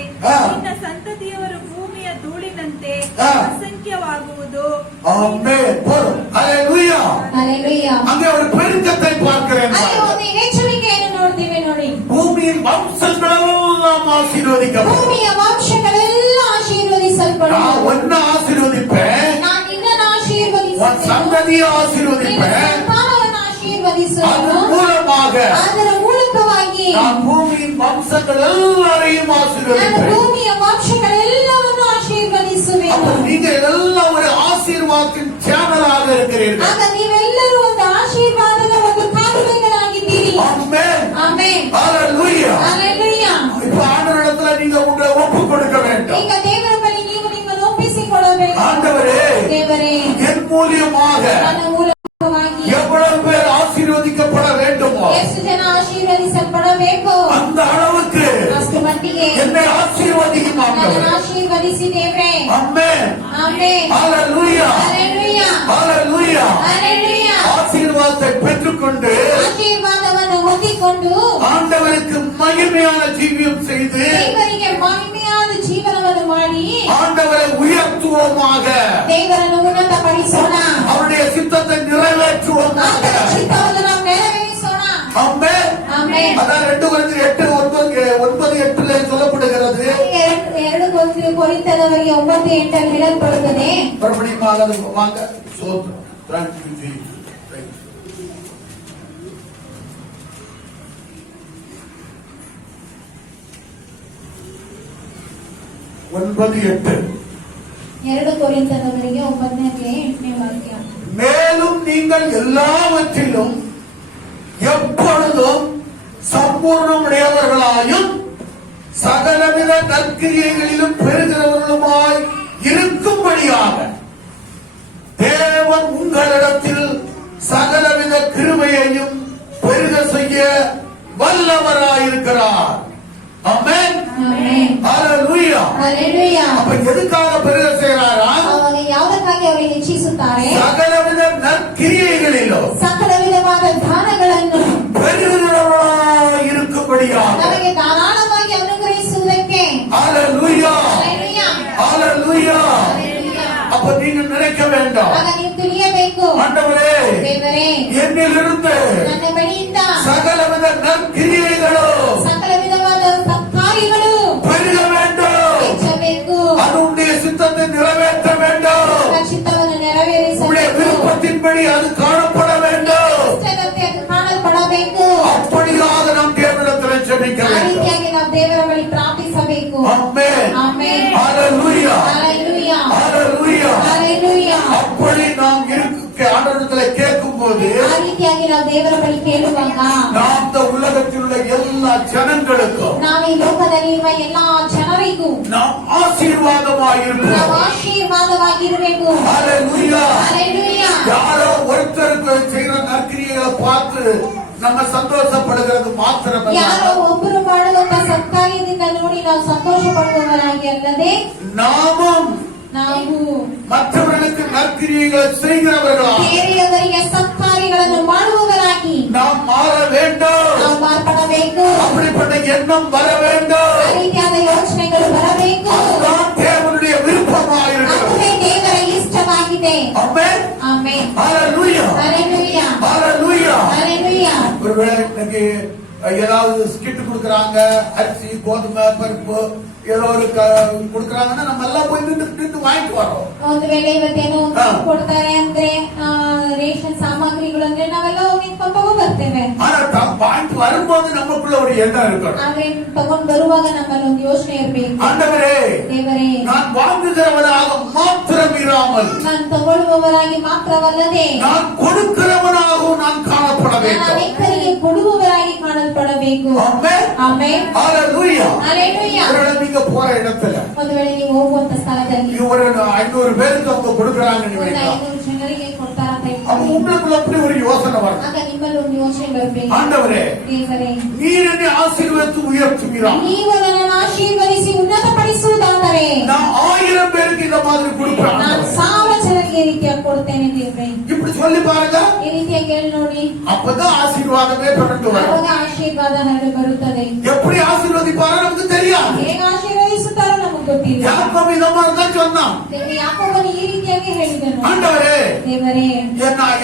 ನಿನ್ನ ಸಂತತಿಯವರು ಭೂಮಿಯ ಧೂಳಿನಂತೆ ಅಸಂಖ್ಯವಾಗುವುದು. ஆமென். போதும். ஹalleluya. ஹalleluya. அங்கே ஒரு பெருக்கத்தை பார்க்கிறேன். ಅಲ್ಲಿ ಒಂದು ಹೆಚ್ಚುವಿಕೆಯನ್ನು ನೋಡ್ತೀವಿ ನೋಡಿ. பூமியின் வம்சங்களெல்லாம் ஆசீர்வதிக்கப்படும். ಭೂಮಿಯ ವಂಶಗಳೆಲ್ಲ ಆಶೀರ್ವದಿಸಲ್ಪಡುವುದು. நான் உன்னை ஆசீர்வதிப்பேன், ನಾನು ನಿನ್ನನ್ನು உன் ಆಶೀರ್ವದಿಸುವೆನು, சந்ததியை ನಿನ್ನ ஆசீர்வதிப்பேன். ಸಂತಾನವನ್ನು ಆಶೀರ್ವದಿಸುವೆನು. அதன் மூலமாக ಅದರ ಮೂಲಕವಾಗಿ நான் பூமியின் வம்சங்கள் எல்லாரையும் ನಾನು ஆசீர்வதிப்பேன். ಭೂಮಿಯ ವಂಶಗಳೆಲ್ಲವನ್ನು ಆಶೀರ್ವದಿಸುವೆನು. அப்ப நீங்க எல்லாம் ஒரு ஆசீர்வாதத்தின் சேனலாக இருக்கிறீர்கள். ಆಗ ನೀವೆಲ್ಲರೂ ಒಂದು ಆಶೀರ್ವಾದದ ಒಂದು ಕಾಲುವೆಗಳಾಗಿದ್ದೀರಿ. ஆமென். ಆಮೆನ್. ஹalleluya. ಹalleluya. இப்ப ஆண்டவரிடத்துல நீங்க உங்களை ஒப்பு கொடுக்க வேண்டும். ಈಗ ದೇವರ ಬಳಿ ನೀವು ನಿಮ್ಮನ್ನು ಒಪ್ಪಿಸಿಕೊಳ್ಳಬೇಕು. ஆண்டவரே, ದೇವರೇ, என் மூலியமாக ನನ್ನ ಮೂಲಕವಾಗಿ எவ்வளவு பேர் ஆசீர்வதிக்கப்பட வேண்டுமோ ಎಷ್ಟು ಜನ ಆಶೀರ್ವದಿಸಲ್ಪಡಬೇಕು அந்த அளவுக்கு ಅಷ್ಟು ಮಟ್ಟಿಗೆ என்னை ஆசீர்வதிக்கும் ನನ್ನನ್ನು ஆண்டவரே. ಆಶೀರ್ವದಿಸಿ ದೇವರೇ. ஆமென். ಆಮೆನ್. ஹalleluya. ಹalleluya. ஹalleluya. ಹalleluya. ஆசீர்வாதத்தை பெற்றுக்கொண்டு ಆಶೀರ್ವಾದವನ್ನು ಹೊಂದಿಕೊಂಡು ஆண்டவருக்கு மகிமையான ஜீவியம் செய்து ದೇವರಿಗೆ ಮಹಿಮೆಯಾದ ಜೀವನವನ್ನು ಮಾಡಿ ஆண்டவரை உயர்த்துவோமாக, ದೇವರನ್ನು ಉನ್ನತಪಡಿಸೋಣ. அவருடைய சித்தத்தை நிறைவேற்றுவோமாக. ಆತನ ಚಿತ್ತವನ್ನು ನಾವು ನೆರವೇರಿಸೋಣ. ஆமென். ಆಮೆನ್. அதான் 2 கொரிந்தியர் 8:9-8 சொல்லப்படுகிறது. 2 ಕೊರಿಂಥದವರಿಗೆ 9:8 ಹೇಳಲ್ಪಡುತ್ತದೆ. மறுபடியும் அது வாங்க. சோத்ரம். Thank you, Jesus. Thank you. ஒன்பது 8. 2 ಕೊರಿಂಥದವರಿಗೆ 9:8 ವಾಕ್ಯ. மேலும் நீங்கள் எல்லாவற்றிலும் எப்பொழுதும் சம்பூர்ணமுடையவர்களாயும் சகலவித நற்கிரியைகளிலும் பெறுகிறவர்களுமாய் இருக்கும்படியாக தேவன் உங்களிடத்தில் சகலவித கிருபையையும் பெருக செய்ய வல்லவராயிருக்கிறார். ஆமென். ಆಮೆನ್. ஹalleluya. ಹalleluya. அப்ப எதுக்காக பெருக செய்றாரா? ಅವಾಗ ಯಾವುದಕ್ಕಾಗಿ ಅವರು ಹೆಚ್ಚಿಸುತ್ತಾರೆ? சகலவித நற்கிரியைகளிலும் ಸಕಲ ವಿಧವಾದ ದಾನಗಳನ್ನು பெருகிறவராய் இருக்கும்படியாக. ನಮಗೆ ಧಾರಾಳವಾಗಿ ಅನುಗ್ರಹಿಸುವುದಕ್ಕೆ. ஹalleluya. ಹalleluya. ஹalleluya. ಹalleluya. அப்ப அப்ப நீங்க நினைக்க வேண்டாம், ಆಗ ನೀವು ತಿಳಿಯಬೇಕು, ஆண்டவரೇ ದೇವರೇ என்னிலிருந்து ನನ್ನ ಬಳಿಯಿಂದ சகலவித நற்கிரியைகளோ ಸಕಲ ವಿಧವಾದ ಸತ್ಕಾರ್ಯಗಳು பெருக வேண்டும், ಹೆಚ್ಚಬೇಕು, அது உடைய சித்தத்தை நிறைவேற்ற வேண்டும், ಚಿತ್ತವನ್ನು உடைய ನೆರವೇರಿಸಬೇಕು, விருப்பத்தின்படி அது காணப்பட வேண்டும். ಇಷ್ಟದಂತೆ ಅದು ಕಾಣಲ್ಪಡಬೇಕು. அப்படியாக நாம் தேவனிடத்தில் ஜெபிக்க ಆ வேண்டும். ರೀತಿಯಾಗಿ ನಾವು ದೇವರ ಬಳಿ ಪ್ರಾರ್ಥಿಸಬೇಕು. ஆமென். ಆಮೆನ್. ஹalleluya. ஹalleluya. ஹalleluya. ஹalleluya. அப்படி நாம் ஆண்டவரிடத்தில் கேட்கும்போது ಆ ರೀತಿಯಾಗಿ ನಾವು ದೇವರ ಬಳಿ ಕೇಳುವಾಗ நாம் இந்த உலகத்தில் உள்ள எல்லா ஜனங்களுக்கும் ನಾವು ಈ ಲೋಕದಲ್ಲಿ ಇರುವ ಎಲ್ಲಾ ಜನರಿಗೂ நாம் ஆசீர்வாதமாயிருப்போம். ನಾವು ಆಶೀರ್ವಾದವಾಗಿರಬೇಕು. ஹalleluya. ஹalleluya. யாரோ ஒருத்தருக்கு செய்கிற நற்கிரியைகளை பார்த்து நம்ம சந்தோஷப்படுகிறது மாத்திரமல்ல, ಯಾರೋ ಒಬ್ಬರು ಮಾಡುವಂತ ಸತ್ಕಾರ್ಯದಿಂದ ನೋಡಿ ನಾವು ಸಂತೋಷ ಪಡುವವರಾಗಿ ಅಲ್ಲದೆ நாமும் ನಾವು மற்றவர்களுக்கு நற்கிரியைகளை செய்கிறவர்களா ಬೇರೆಯವರಿಗೆ ಸತ್ಕಾರ್ಯಗಳನ್ನು ಮಾಡುವವರಾಗಿ நாம் மாற வேண்டும். ನಾವು ಮಾರ್ಪಡಬೇಕು. அப்படிப்பட்ட எண்ணம் வர வேண்டும். ಆ ರೀತಿಯಾದ ಯೋಚನೆಗಳು ಬರಬೇಕು. அதுதான் தேவனுடைய விருப்பமாயிருக்கிறது. ಅದುವೇ ದೇವರ ಇಷ್ಟವಾಗಿದೆ. ஆமென். ಆಮೆನ್. ஹalleluya. ஹalleluya. ஹalleluya. ஹalleluya. ஒருவேளை இன்னைக்கு ஏதாவது ஸ்கிட் கொடுக்கறாங்க, அரிசி கோதுமை பருப்பு ஏதோ ஒரு கொடுக்கறாங்கன்னா நம்ம எல்லாம் போய் நின்று வாங்கிட்டு வரோம். ಒಂದು ವೇಳೆ ಇವತ್ತೇನೋ ಕೊಡ್ತಾರೆ ಅಂದ್ರೆ ರೇಷನ್ ಸಾಮಗ್ರಿಗಳು ಅಂದ್ರೆ ನಾವೆಲ್ಲ ಹೋಗಿ ತಗೊಂಡು ಬರ್ತೇವೆ. ஆனா வாங்கிட்டு வரும்போது நமக்குள்ள ஒரு எண்ணம் இருக்கணும். ಆದ್ರೆ ತಗೊಂಡು ಬರುವಾಗ ನಮ್ಮಲ್ಲಿ ಒಂದು ಯೋಚನೆ ಇರಬೇಕು. ஆண்டவரே, ದೇವರೇ, நான் வாங்குகிறவனாக மாத்திரம் இராமல் ನಾನು ತಗೊಳ್ಳುವವರಾಗಿ ಮಾತ್ರವಲ್ಲದೆ நான் கொடுக்கிறவனாகவும் நான் காணப்பட ನಾನು வேண்டும். ಅನೇಕರಿಗೆ ಕೊಡುವವರಾಗಿ ಕಾಣಲ್ಪಡಬೇಕು. ஆமென். ಆಮೆನ್. ஹalleluya. ಹalleluya. நீங்க போற இடத்துல ಒಂದು ವೇಳೆ ನೀವು ಹೋಗುವಂತ ಸ್ಥಳದಲ್ಲಿ ஒரு 500 பேருக்கு அவங்க கொடுக்கறாங்கன்னு ಒಂದು வைங்க, 500 ಜನರಿಗೆ ಕೊಡ್ತಾರ ಅಂತ அப்ப ಇಟ್ಕೊಳ್ಳಿ. உங்களுக்குள்ள அப்படி ஒரு யோசனை வரும், ಆಗ ನಿಮ್ಮಲ್ಲಿ ಒಂದು ಯೋಚನೆ ಬರಬೇಕು. ஆண்டவரே ದೇವರೇ, நீர் என்னை ஆசீர்வதித்து உயர்த்துவீராம், ನೀವು ನನ್ನನ್ನು ಆಶೀರ್ವದಿಸಿ ಉನ್ನತಪಡಿಸುವುದಾದರೆ நான் 1000 பேருக்கு இந்த மாதிரி கொடுப்பேன். ನಾನು 1000 ಜನರಿಗೆ ಈ ರೀತಿಯಾಗಿ ಕೊಡ್ತೇನೆ ದೇವ್ರೆ. இப்படி சொல்லி பாருங்க, ಈ ರೀತಿಯಾಗಿ ಹೇಳಿ ನೋಡಿ. அப்பதான் ஆசீர்வாதமே பிறந்து வரும். ಆವಾಗ ಆಶೀರ್ವಾದ ಹರಡು ಬರುತ್ತದೆ. எப்படி ஆசீர்வதிப்பாரு நமக்கு தெரியாது. ಹೇಗೆ ಆಶೀರ್ವದಿಸುತ್ತಾರೋ ನಮಗೆ ಗೊತ್ತಿಲ್ಲ. யாக்கோபு இந்த மாதிரி தான் சொன்னான், ದೇವರು ಯಾಕೋಬನು ಈ ರೀತಿಯಾಗಿ ಹೇಳಿದನು, ஆண்டவரே ದೇವರೇ,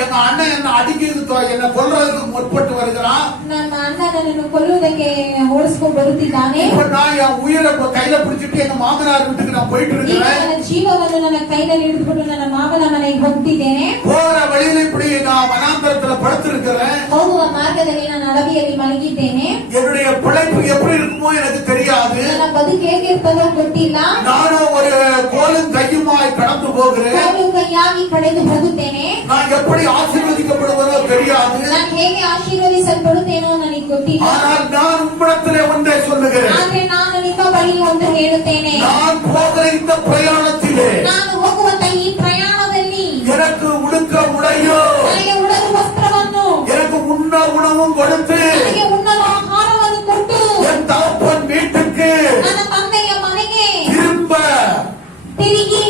எங்க அண்ணன் என்ன அடிக்கிறதுக்கு என்ன கொல்றதுக்கு முற்பட்டு வருகிறான், ನನ್ನ ಅಣ್ಣ ನನ್ನನ್ನು ಕೊಲ್ಲುವುದಕ್ಕೆ ಓಡಿಸ್ಕೊಂಡು ಬರುತ್ತಿದ್ದಾನೆ. இப்ப நான் என் உயிரை கையில பிடிச்சிட்டு எங்க மாமனார் வீட்டுக்கு நான் போயிட்டு ಈಗ இருக்கிறேன். ನನ್ನ ಜೀವವನ್ನು ನನ್ನ ಕೈಯಲ್ಲಿ ಹಿಡಿದುಕೊಂಡು ನನ್ನ ಮಾವನ ಮನೆಗೆ ಹೋಗ್ತಿದ್ದೇನೆ. போற வழியில இப்படி நான் வனாந்தரத்துல படுத்திருக்கிறேன். ಹೋಗುವ ಮಾರ್ಗದಲ್ಲಿ ನಾನು ಅಡವಿಯಲ್ಲಿ ಮಲಗಿದ್ದೇನೆ. என்னுடைய பிழைப்பு எப்படி இருக்குமோ எனக்கு தெரியாது. ನನ್ನ ಬದುಕು ಹೇಗಿರ್ತದೋ ಗೊತ್ತಿಲ್ಲ. நானும் ஒரு கோலும் கையுமாய் கடந்து போகிறேன். ಕಾಲು ಕೈಯಾಗಿ ಕಳೆದು ಹೋಗುತ್ತೇನೆ. நான் எப்படி ஆசீர்வதிக்கப்படுவதோ தெரியாது. ನಾನು ಹೇಗೆ ಆಶೀರ್ವದಿಸಲ್ಪಡುತ್ತೇನೋ ನನಗೆ ಗೊತ್ತಿಲ್ಲ. ஆனால் நான் உம்மிடத்திலே ஒன்றை சொல்லுகிறேன், ಆದ್ರೆ ನಾನು ನಿಮ್ಮ ಬಳಿ ಒಂದು ಹೇಳುತ್ತೇನೆ. நான் போகிற இந்த பிரயாணத்திலே ನಾನು ಹೋಗುವಂತ ಈ ಪ್ರಯಾಣದಲ್ಲಿ எனக்கு உடுக்க உடையோ, ನನಗೆ ಉಡಲು ವಸ್ತ್ರವನ್ನು, எனக்கு உண்ண உணவும் கொடுத்து ನನಗೆ ಉಣ್ಣಲು ಆಹಾರವನ್ನು ಕೊಟ್ಟು என் தகப்பன் வீட்டுக்கு ನನ್ನ ತಂದೆಯ ಮನೆಗೆ திரும்ப ತಿರುಗಿ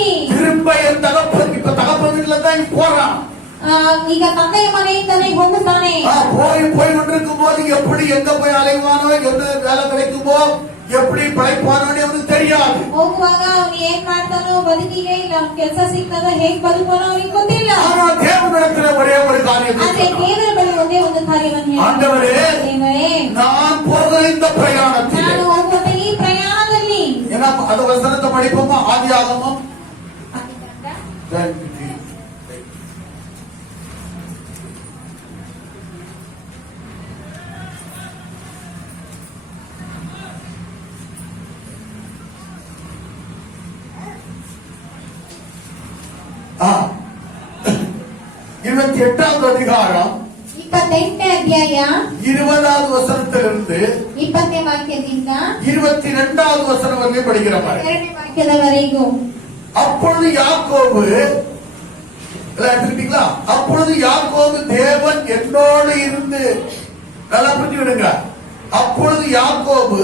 என் தகப்பன் இப்ப தகப்பன் வீட்டுல தான் போறான். ಈಗ ತಂದೆಯ ಮನೆಯಿಂದಲೇ ಹೋಗುತ್ತಾನೆ. போய் கொண்டிருக்கும் போது எப்படி எங்க போய் அலைவானோ, எந்த வேலை கிடைக்குமோ, எப்படி பிழைப்பானோன்னு அவனுக்கு தெரியாது. ಹೋಗುವಾಗ ಅವನು ಏನ್ ಮಾಡ್ತಾನೋ ಬದುಕಿಗೆ, ಇಲ್ಲ ಅವ್ನ ಕೆಲಸ ಸಿಗ್ತದೋ ಹೇಗ್ ಬದುಕೋನೋ ಅವನಿಗೆ ಗೊತ್ತಿಲ್ಲ. ஆனா தேவனிடத்துல ஒரே ஒரு காரியம், ಆದ್ರೆ ದೇವರ ಬಳಿ ಒಂದೇ ಒಂದು ಕಾರ್ಯವನ್ನು ಹೇಳು. ஆண்டவரே, ದೇವರೇ, நான் போகிற இந்த பிரயாணத்தில் ನಾನು ಹೋಗುವಂತ ಈ ಪ್ರಯಾಣದಲ್ಲಿ ஏன்னா அந்த வசனத்தை படிப்போமா, ஆதியாகமம் ஆ, 28வது அதிகாரம் 28ನೇ ಅಧ್ಯಾಯ 20வது வசனத்திலிருந்து 20ನೇ ವಾಕ್ಯದಿಂದ 22வது வசனம் வரைக்கும் படிக்கிற மாதிரி. 2ನೇ ವಾಕ್ಯದವರೆಗೂ. அப்பொழுது யாக்கோபு, எடுத்துக்கிட்டீங்களா? அப்பொழுது யாக்கோபு தேவன் என்னோடு இருந்து, நல்லா புரிஞ்சு விடுங்க, அப்பொழுது யாக்கோபு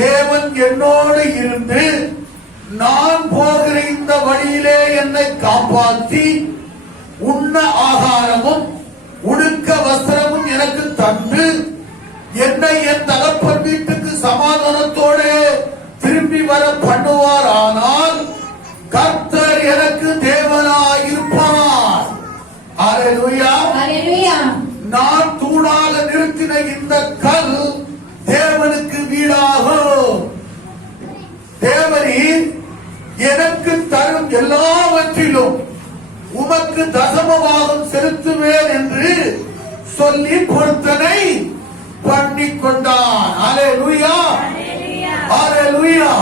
தேவன் என்னோடு இருந்து நான் போகிற இந்த வழியிலே என்னை காப்பாற்றி உண்ண ஆகாரமும் உடுக்க வஸ்திரமும் எனக்கு தந்து என்னை என் தகப்பன் வீட்டுக்கு சமாதானத்தோடு திரும்பி வர பண்ணுவார். ஆனால் கர்த்தர் எனக்கு தேவனாயிருப்பார். அல்லேலூயா. ஹalleluya. நான் தூணாக நிறுத்தின இந்த கல் தேவனுக்கு வீடாகும். தேவரீர் எனக்கு தரும் எல்லாவற்றிலும் உமக்கு தசமபாகம் செலுத்துவேன் என்று சொல்லி பொருத்தனை பண்ணிக் கொண்டான். அல்லேலூயா. அல்லேலூயா.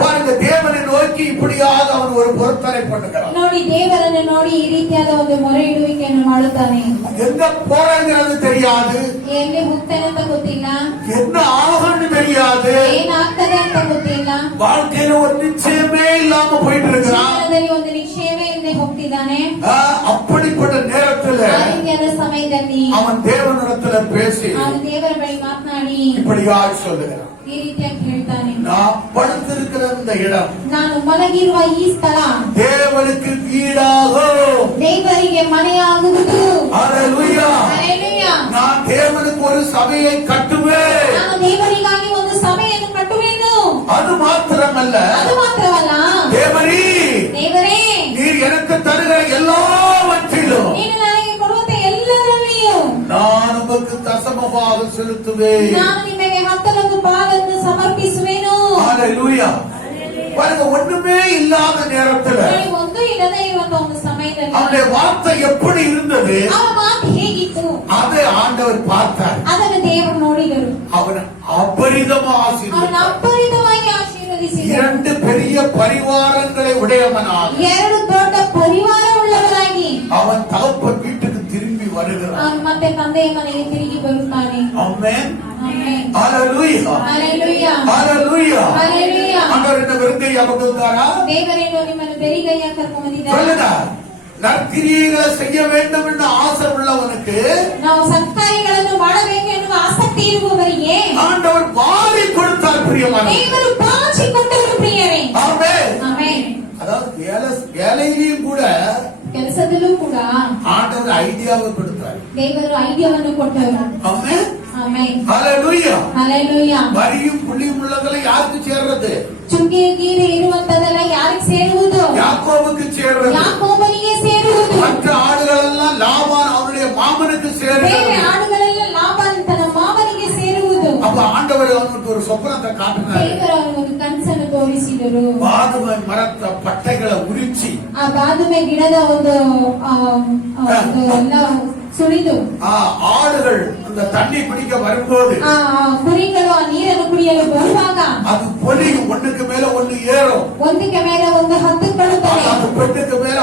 பாருங்க, தேவனை நோக்கி இப்படியாக அவன் ஒரு பொருத்தனை பண்ணுகிறான். ನೋಡಿ ದೇವರನ್ನು ನೋಡಿ ಈ ರೀತಿಯಾದ ಒಂದು ಮೊರೆ ಇಡುವಿಕೆಯನ್ನು ಮಾಡುತ್ತಾನೆ. எங்க போறங்கிறது தெரியாது, ಎಲ್ಲಿ ಹೋಗ್ತಾನೆ ಅಂತ ಗೊತ್ತಿಲ್ಲ, என்ன ஆகும்னு தெரியாது, ಏನಾಗ್ತದೆ ಅಂತ ಗೊತ್ತಿಲ್ಲ. வாழ்க்கையில ஒரு நிச்சயமே இல்லாம போயிட்டு இருக்கிறான். ಜೀವನದಲ್ಲಿ ಒಂದು ನಿಶ್ಚಯವೇ ಇಲ್ಲದೆ ಹೋಗ್ತಿದ್ದಾನೆ. அப்படிப்பட்ட நேரத்துல ಆ ರೀತಿಯಾದ ಸಮಯದಲ್ಲಿ அவன் தேவனிடத்துல பேசி ಅವನು ದೇವರ ಬಳಿ ಮಾತನಾಡಿ இப்படியாக சொல்லுகிறான். ಈ ರೀತಿಯಾಗಿ ಹೇಳ್ತಾನೆ, நான் படுத்திருக்கிற இந்த இடம் ನಾನು ಮಲಗಿರುವ ಈ ಸ್ಥಳ தேவனுக்கு வீடாகும். ದೇವರಿಗೆ ಮನೆಯಾಗುವುದು. அல்லேலூயா. ಹalleluya. நான் தேவனுக்கு ஒரு சபையை கட்டுவேன். ನಾನು ದೇವರಿಗಾಗಿ ಒಂದು ಸಭೆಯನ್ನು ಕಟ್ಟುವೆನು. அது மாத்திரமல்ல, ಅದು ಮಾತ್ರವಲ್ಲ, தேவரீ ದೇವರೇ நீர் எனக்கு தருகிற எல்லாவற்றிலும் ನೀನು ನನಗೆ ಕೊಡುವಂತ ಎಲ್ಲದರಲ್ಲಿಯೂ நான் உமக்கு தசமபாகம் செலுத்துவேன். ನಾನು ನಿಮಗೆ 10 ಪಾಲನ್ನು ಸಮರ್ಪಿಸುವೆನು. அல்லேலூயா. பாருங்க, ஒண்ணுமே இல்லாத நேரத்துல ನೋಡಿ, ಒಂದು ಇಲ್ಲದೆ ಇರುವಂತ ಒಂದು ಸಮಯದಲ್ಲಿ அவனுடைய வார்த்தை எப்படி இருந்தது, ಅವರ ಮಾತು ಹೇಗಿತ್ತು அதை ஆண்டவர் பார்த்தார். ಅದನ್ನು ದೇವರು ನೋಡಿದರು. அவன் அபரிதமா ಅವನ ஆசீர்வதித்தார். ಅಪರಿತವಾಗಿ ಆಶೀರ್ವದಿಸಿದರು. 2 பெரிய பரிவாரங்களை உடையவனாக ಎರಡು ದೊಡ್ಡ ಪರಿವಾರ ಉಳ್ಳವರಾಗಿ அவன் தகப்பன் வீட்டுக்கு திரும்பி வருகிறான். ಅವನು ಮತ್ತೆ ತಂದೆಯ ಮನೆಗೆ ತಿರುಗಿ ಬರುತ್ತಾನೆ. ஆமென். ಆಮೆನ್. அல்லேலூயா. ಹalleluya. அல்லேலூயா. ಹalleluya. ஆண்டவர் இந்த விருந்தை அவர்களுக்காரா ದೇವರೇನು ನಿಮ್ಮನ್ನು ಬೆರಿಗೈಯ ಕರ್ಕೊಂಡು ಬಂದಿದ್ದಾರೆ. சொல்லுடா. நற்கிரியைகளை செய்ய வேண்டும் என்று ஆசை உள்ளவனுக்கு ನಾವು ಸತ್ಕಾರ್ಯಗಳನ್ನು ಮಾಡಬೇಕು ಎನ್ನುವ ಆಸಕ್ತಿ ಇರುವವರಿಗೆ ஆண்டவர் வாரி கொடுத்தார் பிரியமானவர்களே. ದೇವರು ಬಾಚಿಕೊಂಡರು ಪ್ರಿಯರೇ. ஆமென். ಆಮೆನ್. அதாவது வேலையிலும் கூட ಕೆಲಸದಲ್ಲೂ ಕೂಡ ஆண்டவர் ஐடியாவை கொடுத்தார். ದೇವರು ಐಡಿಯಾವನ್ನು ಕೊಟ್ಟರು. ஆமென். ಆಮೆನ್. ஹalleluya. ಹalleluya. வரியும் புள்ளியும் உள்ளதெல்லாம் யாருக்கு சேர்றது? ಚುಕ್ಕೆ ಗೀರೆ ಇರುವಂತದೆಲ್ಲ ಯಾರಿಗೆ ಸೇರುವುದು? யாக்கோபுக்கு சேர்றது. ಯಾಕೋಬನಿಗೆ ಸೇರುವುದು. மற்ற ஆடுகளெல்லாம் லாபான் அவனுடைய மாமனுக்கு ಬೇರೆ சேர்றது. ಆಡುಗಳೆಲ್ಲ ಲಾಬಾನ್ ತನ್ನ ಮಾವನಿಗೆ ಸೇರುವುದು. அப்ப ஆண்டவர் அவனுக்கு ஒரு சொப்பனத்தை காட்டினார். ದೇವರು ಅವನಿಗೆ ಒಂದು ಕನಸನ್ನು ತೋರಿಸಿದರು. பாதுமை மரத்த பட்டைகளை உரிச்சி ಆ ಬಾದುಮೆ ಗಿಡದ ಒಂದು ಎಲ್ಲ ಸುಳಿದು ஆடுகள் அந்த தண்ணி குடிக்க வரும்போது ಆ ಕುರಿಗಳು ಆ ನೀರನ್ನು ಕುಡಿಯಲು ಬರುವಾಗ அது பொலி ஒண்ணுக்கு மேல ஒண்ணு ஏறும். ಒಂದಕ್ಕೆ ಮೇಲೆ ಒಂದು ಹತ್ತುಕೊಳ್ಳುತ್ತದೆ. அந்த பெண்ணுக்கு மேல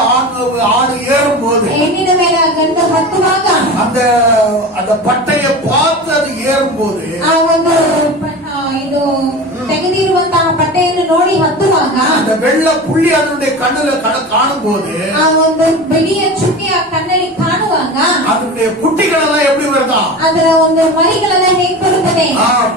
ஆடு ஏறும் போது ಹೆಣ್ಣಿನ ಮೇಲೆ ಆ ಗಂಡು ಹತ್ತುವಾಗ அந்த பட்டையை பார்த்து அது ஏறும் போது ಆ ಒಂದು ಇದು ತೆಗೆದಿರುವಂತಹ பட்டைಯನ್ನು ನೋಡಿ ಹತ್ತುವಾಗ அந்த வெள்ள புள்ளி அதனுடைய கண்ணுல காணும் போது ಆ ಒಂದು ಬಿಳಿಯ ಚುಕ್ಕೆ ಆ ಕಣ್ಣಲ್ಲಿ ಕಾಣುವಾಗ அதனுடைய குட்டிகளெல்லாம் எப்படி வருதா, ಅದರ ಒಂದು ಮರಿಗಳೆಲ್ಲ ಹೇಗೆ ಬರುತ್ತದೆ?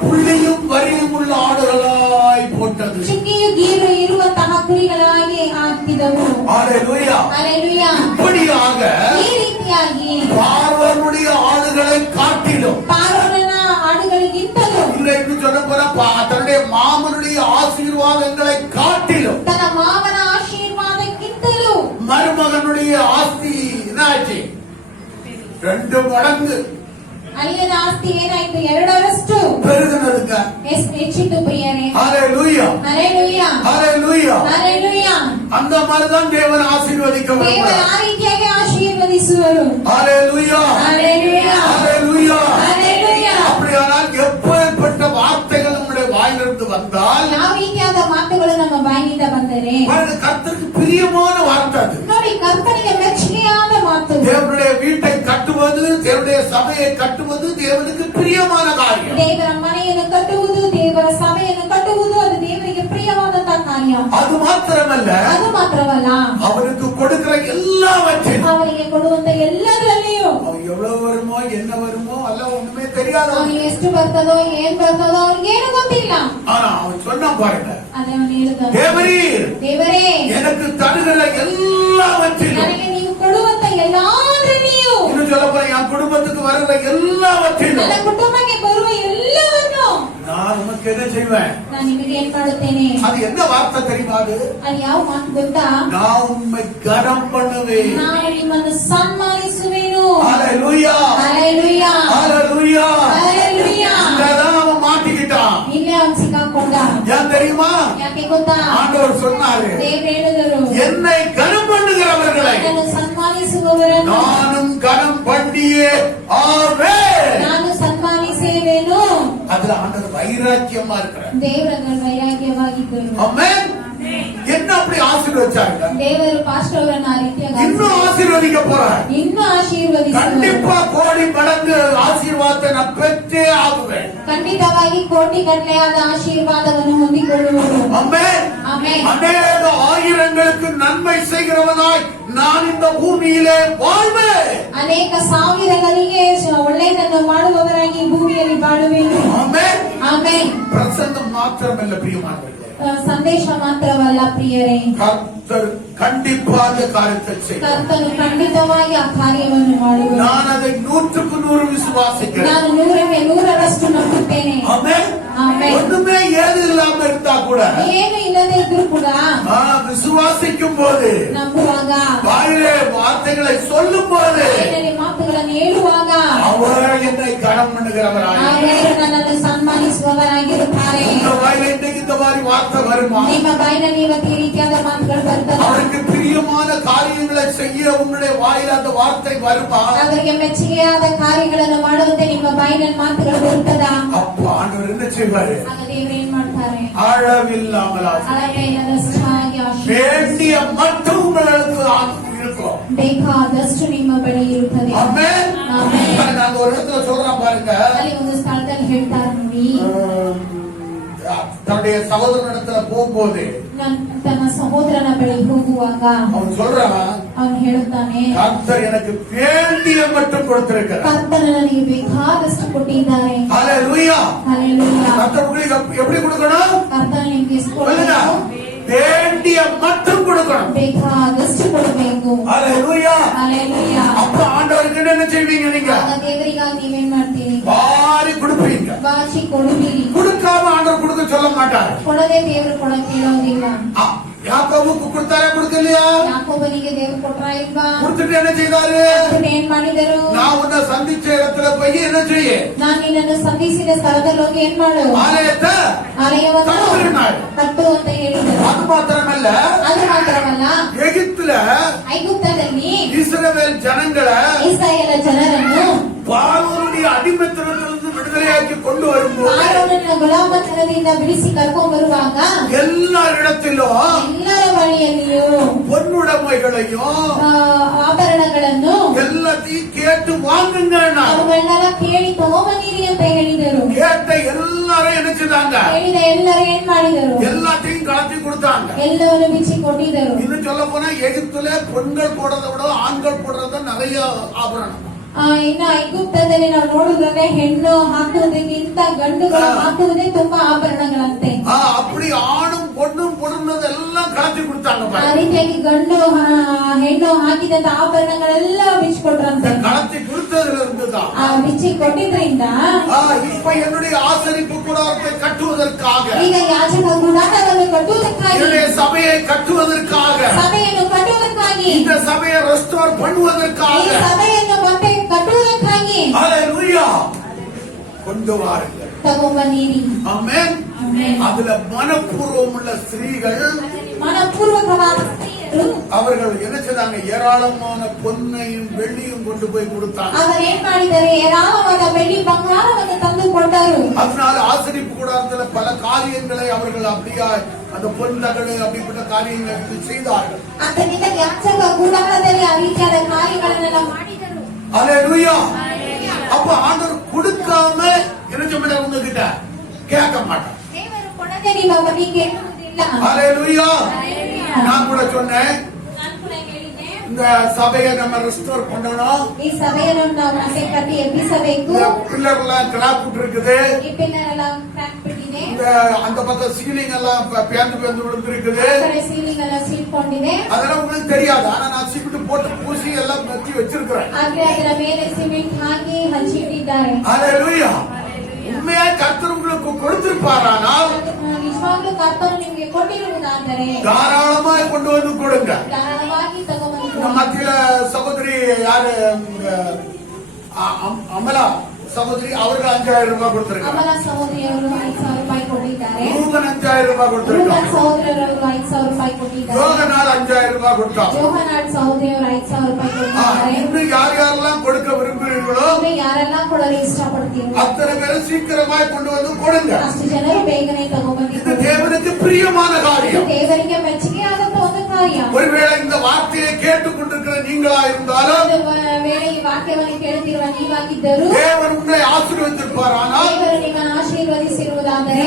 புள்ளியும் வரியும் உள்ள ஆடுகளாய் போட்டது. ಚುಕ್ಕೆಯು ಗೀರು ಇರುವಂತಹ ಕುರಿಗಳಾಗಿ ಆಗ್ತಿದವು. அல்லேலூயா. ಹalleluya. இப்படியாக ಈ ರೀತಿಯಾಗಿ பார்வோனுடைய ஆடுகளை காட்டிலும் ಪಾರೋನನ ಆಡುಗಳಿಗಿಂತಲೂ இல்லை என்று சொல்ல போற தன்னுடைய மாமனுடைய ஆசீர்வாதங்களை காட்டிலும் ತನ್ನ ಮಾವನ ಆಶೀರ್ವಾದಕ್ಕಿಂತಲೂ மருமகனுடைய ஆஸ்தி என்னாச்சு? 2 மடங்கு ಅಳಿಯನ ಆಸ್ತಿ ಏನಾಯ್ತು? 2ರಷ್ಟು பெருகினதுங்க. ಹೆಚ್ಚಿತು ಪ್ರಿಯರೇ. ஹalleluya. ಹalleluya. ஹalleluya. ಹalleluya. அந்த மாதிரிதான் தேவன் ஆசீர்வதிக்க ದೇವರು விரும்புகிறார். ಆ ರೀತಿಯಾಗಿ ಆಶೀರ್ವದಿಸುವರು. ஹalleluya. ಹalleluya. ஹalleluya. ಹalleluya. அப்படியானால் எப்பேற்பட்ட வார்த்தைகள் நம்முடைய வாயிலிருந்து வந்தால் ಯಾವ ರೀತಿಯಾದ ಮಾತುಗಳು ನಮ್ಮ ಬಾಯಿನಿಂದ ಬಂದರೆ கர்த்தருக்கு பிரியமான வார்த்தை அது. ನೋಡಿ, ಕರ್ತನಿಗೆ ಮೆಚ್ಚುಗೆಯಾದ ಮಾತು. தேவனுடைய வீட்டை கட்டுவது, தேவனுடைய சபையை கட்டுவது தேவனுக்கு பிரியமான காரியம். ದೇವರ ಮನೆಯನ್ನು ಕಟ್ಟುವುದು, ದೇವರ ಸಭೆಯನ್ನು ಕಟ್ಟುವುದು ಅದು ದೇವರಿಗೆ ಪ್ರಿಯವಾದಂತಹ ಕಾರ್ಯ. அது மாத்திரமல்ல, ಅದು ಮಾತ್ರವಲ್ಲ, அவனுக்கு கொடுக்கிற எல்லாவற்றையும் ಅವರಿಗೆ ಕೊಡುವಂತ ಎಲ್ಲದರಲ್ಲಿಯೂ அவன் எவ்வளவு வருமோ என்ன வருமோ அல்ல ஒண்ணுமே தெரியாது. ಅವನಿಗೆ ಎಷ್ಟು ಬರ್ತದೋ ಏನ್ ಬರ್ತದೋ ಅವ್ರಿಗೇನು ಗೊತ್ತಿಲ್ಲ. ஆனா அவன் சொன்னா பாருங்க, ಅದೇ ಅವನು ಹೇಳಿದ, தேவரீர் ದೇವರೇ எனக்கு தருகிற எல்லாவற்றிலும், ನನಗೆ ನೀವು ಕೊಡುವಂತ ಎಲ್ಲಾದ್ರಲ್ಲಿಯೂ, இன்னும் சொல்ல போற என் குடும்பத்துக்கு வருகிற எல்லாவற்றிலும் ನನ್ನ ಕುಟುಂಬಕ್ಕೆ ಬರುವ ಎಲ್ಲವನ್ನು நான் உனக்கு என்ன செய்வேன்? செய்வேன்? ನಾನು ನಿಮಗೆ ಏನ್ ಮಾಡುತ್ತೇನೆ? அது என்ன வார்த்தை தெரியுமா? ಅದು ಯಾವ ಮಾತು ಗೊತ್ತಾ? நான் உம்மை கனம் பண்ணுவேன். ನಾನು ನಿಮ್ಮನ್ನು ಸನ್ಮಾನಿಸುವೆನು. ஹalleluya, ஹalleluya, ஹalleluya, ஹalleluya. இதெல்லாம் அவன் மாட்டிக்கிட்டான். ಇಲ್ಲೇ ಅವನು ಸಿಕ್ಕಾಕೊಂಡ. ஏன் தெரியுமா? ಯಾಕೆ ಗೊತ್ತಾ? ஆண்டவர் சொன்னாரு, ದೇವರು ಹೇಳಿದರು, என்னை கனம் பண்ணுகிறவர்களை ನನ್ನನ್ನು ಸನ್ಮಾನಿಸುವವರನ್ನು நானும் கனம் பண்ணியே ஆவேன். ನಾನು ಸನ್ಮಾನಿಸುವೆನು. அதுல ஆண்டவர் வைராக்கியமா இருக்கிறார். ದೇವರ ವೈರಾಗ್ಯವಾಗಿದ್ದರು. ஆமென். என்ன அப்படி ஆசீர்வதிச்சாங்க? ದೇವರು ಪಾಸ್ಟರ್ ಅವರನ್ನು ಆ ರೀತಿಯಾಗಿ இன்னும் ஆசீர்வதிக்க போறார். ಇನ್ನೂ ಆಶೀರ್ವದಿಸುವರು. கண்டிப்பா கோடி மடங்கு ஆசீர்வாதத்தை நான் பெற்றே ஆகுவேன். ಖಂಡಿತವಾಗಿ ಕೋಟಿ ಗಟ್ಟಲೆಯಾದ ಆಶೀರ್ವಾದವನ್ನು ಹೊಂದಿಕೊಳ್ಳುವರು. ஆமென். ಆಮೆನ್. அநேக ஆயிரங்களுக்கு நன்மை செய்கிறவனாய் நான் இந்த பூமியிலே வாழ்வேன். ಅನೇಕ ಸಾವಿರಗಳಿಗೆ ಒಳ್ಳೆಯದನ್ನು ಮಾಡುವವರಾಗಿ ಭೂಮಿಯಲ್ಲಿ ಬಾಳುವೆನು. ஆமென். ಆಮೆನ್. பிரசங்கம் மாத்திரமல்ல பிரியமானவர்களே, ಸಂದೇಶ ಮಾತ್ರವಲ್ಲ ಪ್ರಿಯರೇ, கர்த்தர் கண்டிப்பாக காரியத்தை செய்வார். ಕರ್ತನು ಖಂಡಿತವಾಗಿ ಆ ಕಾರ್ಯವನ್ನು ಮಾಡುವನು. நான் அதை 100% விசுவாசிக்கிறேன். ನಾನು 100ಕ್ಕೆ 100ರಷ್ಟು ನಂಬುತ್ತೇನೆ. ஆமென். ಆಮೆನ್. ஒண்ணுமே ஏது இல்லாம இருந்தா கூட ಏನು ಇಲ್ಲದೆ ಇದ್ರೂ ಕೂಡ விசுவாசிக்கும் போது, ನಂಬುವಾಗ, வாயிலே வார்த்தைகளை சொல்லும் போது ಬಾಯಿನಲ್ಲಿ ಮಾತುಗಳನ್ನು ಹೇಳುವಾಗ அவர் என்னை கனம் பண்ணுகிறவராய். ಅವರು ನನ್ನನ್ನು ಸನ್ಮಾನಿಸುವವರಾಗಿರುತ್ತಾರೆ. இந்த வாயில இன்னைக்கு இந்த மாதிரி வார்த்தை வருமா? ನಿಮ್ಮ ಬಾಯಿನಲ್ಲಿ ಇವತ್ತು ಈ ರೀತಿಯಾದ ಮಾತುಗಳು ಬರ್ತವೆ. அவருக்கு பிரியமான காரியங்களை செய்ய உன்னுடைய வாயில அந்த வார்த்தை வருமா? ಅವರಿಗೆ ಮೆಚ್ಚುಗೆಯಾದ ಕಾರ್ಯಗಳನ್ನು ಮಾಡುವಂತೆ ನಿಮ್ಮ ಬಾಯಿನಲ್ಲಿ ಮಾತುಗಳು ಬರುತ್ತದಾ? அப்ப ஆண்டவர் என்ன செய்வாரு? ಆಗ ದೇವರು ಏನ್ ಮಾಡ್ತಾರೆ? அளவில்லாமல் ಅಳತೆ ಇಲ್ಲದಷ್ಟು ಹಾಗೆ ಆಶೀರ್ವಾದ. வேண்டிய மட்டும் உங்களுக்கு இருக்கும். ಬೇಕಾದಷ್ಟು ನಿಮ್ಮ ಬಳಿ ಇರುತ್ತದೆ. ஆமென். ಆಮೆನ್. நாங்க ஒரு இடத்துல சொல்றோம் பாருங்க, ಅಲ್ಲಿ ಒಂದು ಸ್ಥಳದಲ್ಲಿ ಹೇಳ್ತಾರೆ ನೋಡಿ, தன்னுடைய சகோதரனிடத்துல போகும்போது ತನ್ನ ಸಹೋದರನ ಬಳಿ ಹೋಗುವಾಗ அவன் சொல்றான், ಅವನು ಹೇಳುತ್ತಾನೆ, கர்த்தர் எனக்கு வேண்டிய மட்டும் கொடுத்திருக்கிறார். ಕರ್ತನು ನನಗೆ ಬೇಕಾದಷ್ಟು ಕೊಟ್ಟಿದ್ದಾರೆ. ஹalleluya. ಹಲ್ಲೆಲೂಯಾ. கர்த்தர் உங்களுக்கு எப்படி கொடுக்கணும்? ಕರ್ತನು ನಿಮಗೆ ಎಷ್ಟು சொல்லுங்க, ಕೊಡಬೇಕು? வேண்டிய மட்டும் கொடுக்கணும். ಬೇಕಾದಷ್ಟು ಕೊಡಬೇಕು. ஹalleluya. ಹಲ್ಲೆಲೂಯಾ. அப்ப ஆண்டவருக்கு என்ன செய்வீங்க? நீங்க ಆಗ ದೇವರಿಗಾಗಿ ನೀವೇನ್ ಮಾಡ್ತೀರಿ? வாரி கொடுப்பீங்க. ಬಾಚಿ ಕೊಡುವಿರಿ. கொடுக்காம ஆண்டவர் கொடுக்க சொல்ல மாட்டார். ಕೊಡದೆ ದೇವರು ಕೊಡಕ್ಕೆ ಹೇಳೋದಿಲ್ಲ. யாக்கோபுக்கு கொடுத்தாரா கொடுக்கலையா? ಯಾಕೋಬನಿಗೆ ದೇವರು ಕೊಟ್ರ ಇಲ್ವಾ? கொடுத்துட்டு என்ன செய்தாரு? ಅದನ್ನ ಏನ್ ಮಾಡಿದರು? நான் உன்னை சந்திச்ச இடத்துல போய் என்ன செய்ய? ನಾನು ನಿನ್ನನ್ನು ಸಂಧಿಸಿದ ಸ್ಥಳದಲ್ಲಿ ಹೋಗಿ ಏನ್ ಮಾಡು? ஆலயத்தை ಆಲಯವನ್ನು கட்டுனார். ಕಟ್ಟು ಅಂತ ಹೇಳಿದರು. அது மாத்திரமல்ல, ಅದು ಮಾತ್ರವಲ್ಲ, எகிப்துல ಐಗುಪ್ತದಲ್ಲಿ இஸ்ரவேல் ஜனங்களை ಇಸ್ರಾಯೇಲ ಜನರನ್ನು பார்வோனுடைய அடிமைத்தனத்திலிருந்து விடுதலையாக்கி கொண்டு வரும்போது ಫಾರೋನನ ಗುಲಾಮತನದಿಂದ ಬಿಡಿಸಿ ಕರ್ಕೊಂಡು ಬರುವಾಗ எல்லாரிடத்திலும் ಎಲ್ಲರ ಬಳಿಯಲ್ಲಿಯೂ பொன்னுடைமைகளையும் ಆಭರಣಗಳನ್ನು எல்லாத்தையும் கேட்டு வாங்குங்க. ಅವುಗಳನ್ನೆಲ್ಲ ಕೇಳಿ ತಗೊಂಬನ್ನಿರಿ ಅಂತ ಹೇಳಿದರು. கேட்ட எல்லாரும் என்ன செய்தாங்க? ಹೇಳಿದ ಎಲ್ಲರೂ ಏನ್ ಮಾಡಿದರು? எல்லாத்தையும் கலத்தி கொடுத்தாங்க. ಎಲ್ಲವನ್ನು ಬಿಚ್ಚಿ ಕೊಟ್ಟಿದ್ದರು. இன்னும் சொல்ல போனா எகிப்துல பெண்கள் போடுறதை விட ஆண்கள் போடுறது நிறைய ஆபரணம். ಇನ್ನು ಐಗುಪ್ತದಲ್ಲಿ ನಾವು ನೋಡುವುದಂದ್ರೆ ಹೆಣ್ಣು ಹಾಕುವುದಕ್ಕಿಂತ ಗಂಡುಗಳು ಹಾಕುವುದೇ ತುಂಬಾ ಆಭರಣಗಳಂತೆ. அப்படி ஆணும் பொண்ணும் பொண்ணுதெல்லாம் கலத்தி கொடுத்தாங்க. ಆ ರೀತಿಯಾಗಿ ಗಂಡು ಹೆಣ್ಣು ಹಾಕಿದಂತ ಆಭರಣಗಳೆಲ್ಲ ಬಿಚ್ಚಿಕೊಟ್ರಂತೆ. கலத்தி கொடுத்ததுல இருந்துதான் ಬಿಚ್ಚಿ ಕೊಟ್ಟಿದ್ರಿಂದ இப்ப என்னுடைய ஆசரிப்பு கூடாரத்தை கட்டுவதற்காக, ಈಗ ಯಾಜಕ ಗುಡಾರವನ್ನು ಕಟ್ಟುವುದಕ್ಕಾಗಿ, என்னுடைய சபையை கட்டுவதற்காக, ಸಭೆಯನ್ನು ಕಟ್ಟುವುದಕ್ಕಾಗಿ, இந்த சபையை ரெஸ்டோர் ಈ பண்ணுவதற்காக ಸಭೆಯನ್ನು ಮತ್ತೆ ಕಟ್ಟುವುದಕ್ಕಾಗಿ ஹalleluya கொண்டு வாருங்கள். ತಗೊಂಬನ್ನಿರಿ. ஆமென். ಆಮೆನ್. அதுல மனப்பூர்வம் உள்ள ஸ்திரீகள் ಮನಪೂರ್ವಕವಾದ ಸ್ತ್ರೀಯರು அவர்கள் என்ன செய்தாங்க? ஏராளமான பொன்னையும் வெள்ளியும் கொண்டு போய் கொடுத்தாங்க. ಅವರು ಏನ್ ಮಾಡಿದ್ದಾರೆ? ಏರಾಳವಾದ ಬೆಳ್ಳಿ ಬಂಗಾರವನ್ನು ತಂದು ಕೊಟ್ಟರು. அதனால ஆசரிப்பு கூடாரத்துல பல காரியங்களை அவர்கள் அப்படியா அந்த பொன் தகடு அப்படிப்பட்ட காரியங்களை செய்தார்கள். ಆದ್ದರಿಂದ ಯಾಜಕ ಗುಡಾರದಲ್ಲಿ ಆ ರೀತಿಯಾದ ಕಾರ್ಯಗಳನ್ನೆಲ್ಲ ಮಾಡಿದರು. ஹalleluya. அப்ப ஆண்டவர் கொடுக்காம என்ன செய்ய உங்ககிட்ட கேட்க மாட்டார். ದೇವರು ಕೊಡದೆ ನಿಮ್ಮ ಬಳಿ ಕೇಳುವುದಿಲ್ಲ. ஹalleluya. ಹಲ್ಲೆಲೂಯಾ. நான் கூட சொன்னேன், ನಾನು ಕೂಡ ಹೇಳಿದ್ದೆ, இந்த சபையை நம்ம ரெஸ்டோர் பண்ணணும். ಈ ಸಭೆಯನ್ನು ನಾವು ಮತ್ತೆ ಕಟ್ಟಿ ಎಬ್ಬಿಸಬೇಕು. இந்த பில்லர் எல்லாம் கிராப் இருக்குது. ಈ ಪಿಲ್ಲರ್ ಎಲ್ಲ ಕ್ರ್ಯಾಕ್ ಬಿಟ್ಟಿದೆ. இந்த அந்த பக்கம் சீலிங் எல்லாம் பேந்து விழுந்து இருக்குது. ಆ ಕಡೆ ಸೀಲಿಂಗ್ ಎಲ್ಲ ಸೀಳ್ಕೊಂಡಿದೆ. அதெல்லாம் உங்களுக்கு தெரியாது. ஆனா நான் சிமெண்ட் போட்டு பூசி எல்லாம் வச்சு வச்சிருக்கிறேன். ಆದ್ರೆ ಅದರ ಮೇಲೆ ಸಿಮೆಂಟ್ ಹಾಕಿ ಹಂಚಿಟ್ಟಿದ್ದಾರೆ. ஹalleluya. உண்மையா கர்த்தர் உங்களுக்கு கொடுத்திருப்பாரானால் ನಿಜವಾಗ್ಲೂ ಕರ್ತನು ನಿಮಗೆ ಕೊಟ್ಟಿರುವುದಾದರೆ தாராளமாய் கொண்டு வந்து கொடுங்க. ಧಾರಾಳವಾಗಿ ತಗೊಂಡ್ಬಂದು நம்ம மத்தியில சகோதரி யாரு அமலா சகோதரி அவர்கள் 5000 ரூபாய் கொடுத்திருக்காங்க. ಅಮಲ ಸಹೋದರಿಯವರು 5,000 ರೂಪಾಯಿ ಕೊಟ್ಟಿದ್ದಾರೆ. ரூபன் 5000 ரூபாய் கொடுத்திருக்காங்க. ಸಹೋದರರು 5,000 ರೂಪಾಯಿ ಕೊಟ್ಟಿದ್ದಾರೆ. யோகனால் 5000 ரூபாய் கொடுத்தாங்க. ಜೋಹನಾಡ್ ಸಹೋದರಿಯವರು 5,000 ರೂಪಾಯಿ ಕೊಟ್ಟಿದ್ದಾರೆ. இன்னும் யார் யாரெல்லாம் கொடுக்க விரும்புகிறீர்களோ ಯಾರೆಲ್ಲ ಕೊಡಲು ಇಷ್ಟಪಡ್ತೀರೋ அத்தனை பேரும் சீக்கிரமாய் கொண்டு வந்து கொடுங்க. ಅಷ್ಟು ಜನರು ಬೇಗನೆ இது ತಗೊಂಡ್ಬಂದಿದ್ದಾರೆ. தேவனுக்கு பிரியமான காரியம். ದೇವರಿಗೆ ಮೆಚ್ಚುಗೆ ಆದಂತ ಒಂದು ಕಾರ್ಯ. ஒருவேளை இந்த வார்த்தையை கேட்டுக்கொண்டிருக்கிற நீங்களா இருந்தாலும் ಒಂದು ವೇಳೆ ಈ ವಾಕ್ಯವನ್ನು ಕೇಳುತ್ತಿರುವ ನೀವಾಗಿದ್ದರೂ தேவன் உன்னை ஆசீர்வதித்திருப்பாரானால் ದೇವರು ನಿಮ್ಮನ್ನು ಆಶೀರ್ವದಿಸಿರುವುದಾದರೆ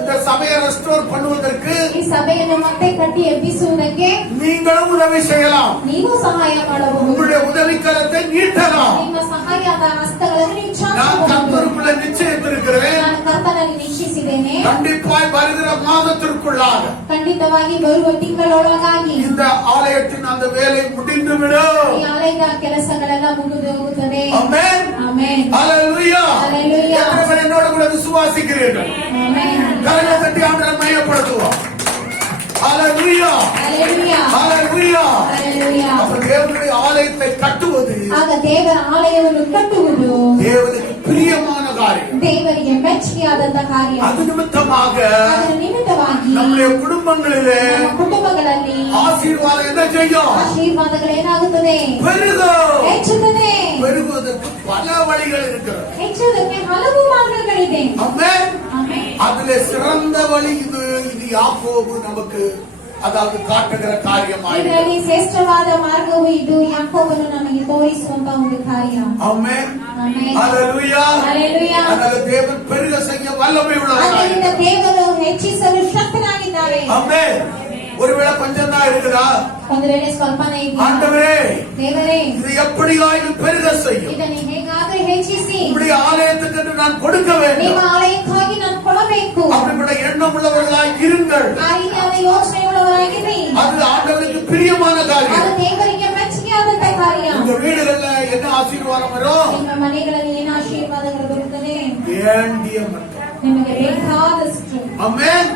இந்த சபையை ரெஸ்டோர் பண்ணுவதற்கு ಈ ಸಭೆಯನ್ನು ಮತ್ತೆ ಕಟ್ಟಿ ಎಬ್ಬಿಸುವುದಕ್ಕೆ நீங்களும் உதவி செய்யலாம். ನೀವು ಸಹಾಯ ಮಾಡಬಹುದು. உங்களுடைய உதவிக்கரத்தை நீட்டலாம். ನಿಮ್ಮ ಸಹಾಯದ ಹಸ್ತಗಳನ್ನು ನೀವು நான் ಚಾಚಬಹುದು. கர்த்தருக்குள்ள நிச்சயித்திருக்கிறேன். ನಾನು ಕರ್ತನಲ್ಲಿ ನಿರೀಕ್ಷಿಸಿದ್ದೇನೆ. கண்டிப்பாய் வருகிற மாதத்திற்குள்ளாக ಖಂಡಿತವಾಗಿ ಬರುವ ತಿಂಗಳೊಳಗಾಗಿ இந்த ஆலயத்தின் அந்த வேலை முடிந்துவிடும். ಈ ಆಲಯದ ಕೆಲಸಗಳೆಲ್ಲ ಮುಗಿದು ಹೋಗುತ್ತದೆ. ஆமென். ಆಮೆನ್. ஹalleluya. ஹalleluya. எத்தனை பேர் என்னோட கூட விசுவாசிக்கிறீர்கள்? ಆಮೆನ್. கரங்களை தட்டி ஆண்டவரை மையப்படுத்துவோம். ஹalleluya. ஹalleluya. ஹalleluya. ஹalleluya. அப்ப தேவனுடைய ஆலயத்தை கட்டுவது ಆಗ ದೇವರ ಆಲಯವನ್ನು ಕಟ್ಟುವುದು தேவனுக்கு பிரியமான காரியம். ದೇವರಿಗೆ ಮೆಚ್ಚುಗೆಯಾದಂತ ಕಾರ್ಯ. அது நிமித்தமாக ಅದರ ನಿಮಿತ್ತವಾಗಿ நம்முடைய குடும்பங்களிலே ನಮ್ಮ ಕುಟುಂಬಗಳಲ್ಲಿ ஆசீர்வாதம் என்ன செய்யும்? ಆಶೀರ್ವಾದಗಳೇನಾಗುತ್ತದೆ? பெருகும். ಹೆಚ್ಚುತ್ತದೆ. பெருகுவதற்கு பல வழிகள் இருக்கிறது. ಹೆಚ್ಚುವುದಕ್ಕೆ ಹಲವು ಮಾರ್ಗಗಳಿದೆ. ஆமென். ಆಮೆನ್. அதுல சிறந்த வழி இது யாக்கோபு நமக்கு அதாவது காட்டுகிற காரியமாயிருக்கு. ಇದರಲ್ಲಿ ಶ್ರೇಷ್ಠವಾದ ಮಾರ್ಗವು ಇದು ಯಾಕೋಬನು ನಮಗೆ ತೋರಿಸುವಂತ ಒಂದು ಕಾರ್ಯ. ஆமென். ಆಮೆನ್. ஹalleluya. ஹalleluya. அதனால தேவன் பெருக செய்ய வல்லமை உள்ளவராய். ಆದ್ದರಿಂದ ದೇವರು ಹೆಚ್ಚಿಸಲು ಶಕ್ತನಾಗಿದ್ದಾರೆ. ஆமென். ஒருவேளை கொஞ்சம் தான் இருக்குதா? ಒಂದು ವೇಳೆ ಸ್ವಲ್ಪನೇ ಇದೆಯಾ? ஆண்டவரே ದೇವರೇ இது எப்படியாயிலும் பெருக செய்யும். ಇದನ್ನು ಹೇಗಾದರೂ ಹೆಚ್ಚಿಸಿ உம்முடைய ஆலயத்துக்கு என்று நான் கொடுக்க ನಿಮ್ಮ வேண்டும். ಆಲಯಕ್ಕಾಗಿ ನಾನು ಕೊಡಬೇಕು. அப்படிப்பட்ட எண்ணம் உள்ளவர்களாய் இருங்கள். ಆ ರೀತಿಯಾದ ಯೋಚನೆಯುಳ್ಳವರಾಗಿರಿ. அது ஆண்டவருக்கு பிரியமான ಅದು காரியம். ದೇವರಿಗೆ ಮೆಚ್ಚುಗೆಯಾದಂತ ಕಾರ್ಯ. உங்க வீடுகள்ல என்ன ஆசீர்வாதம் வரும்? ನಿಮ್ಮ ಮನೆಗಳಲ್ಲಿ ಏನು ಆಶೀರ್ವಾದಗಳು ಬರುತ್ತದೆ? வேண்டிய மட்டும். ನಿಮಗೆ ಬೇಕಾದಷ್ಟು. ஆமென்.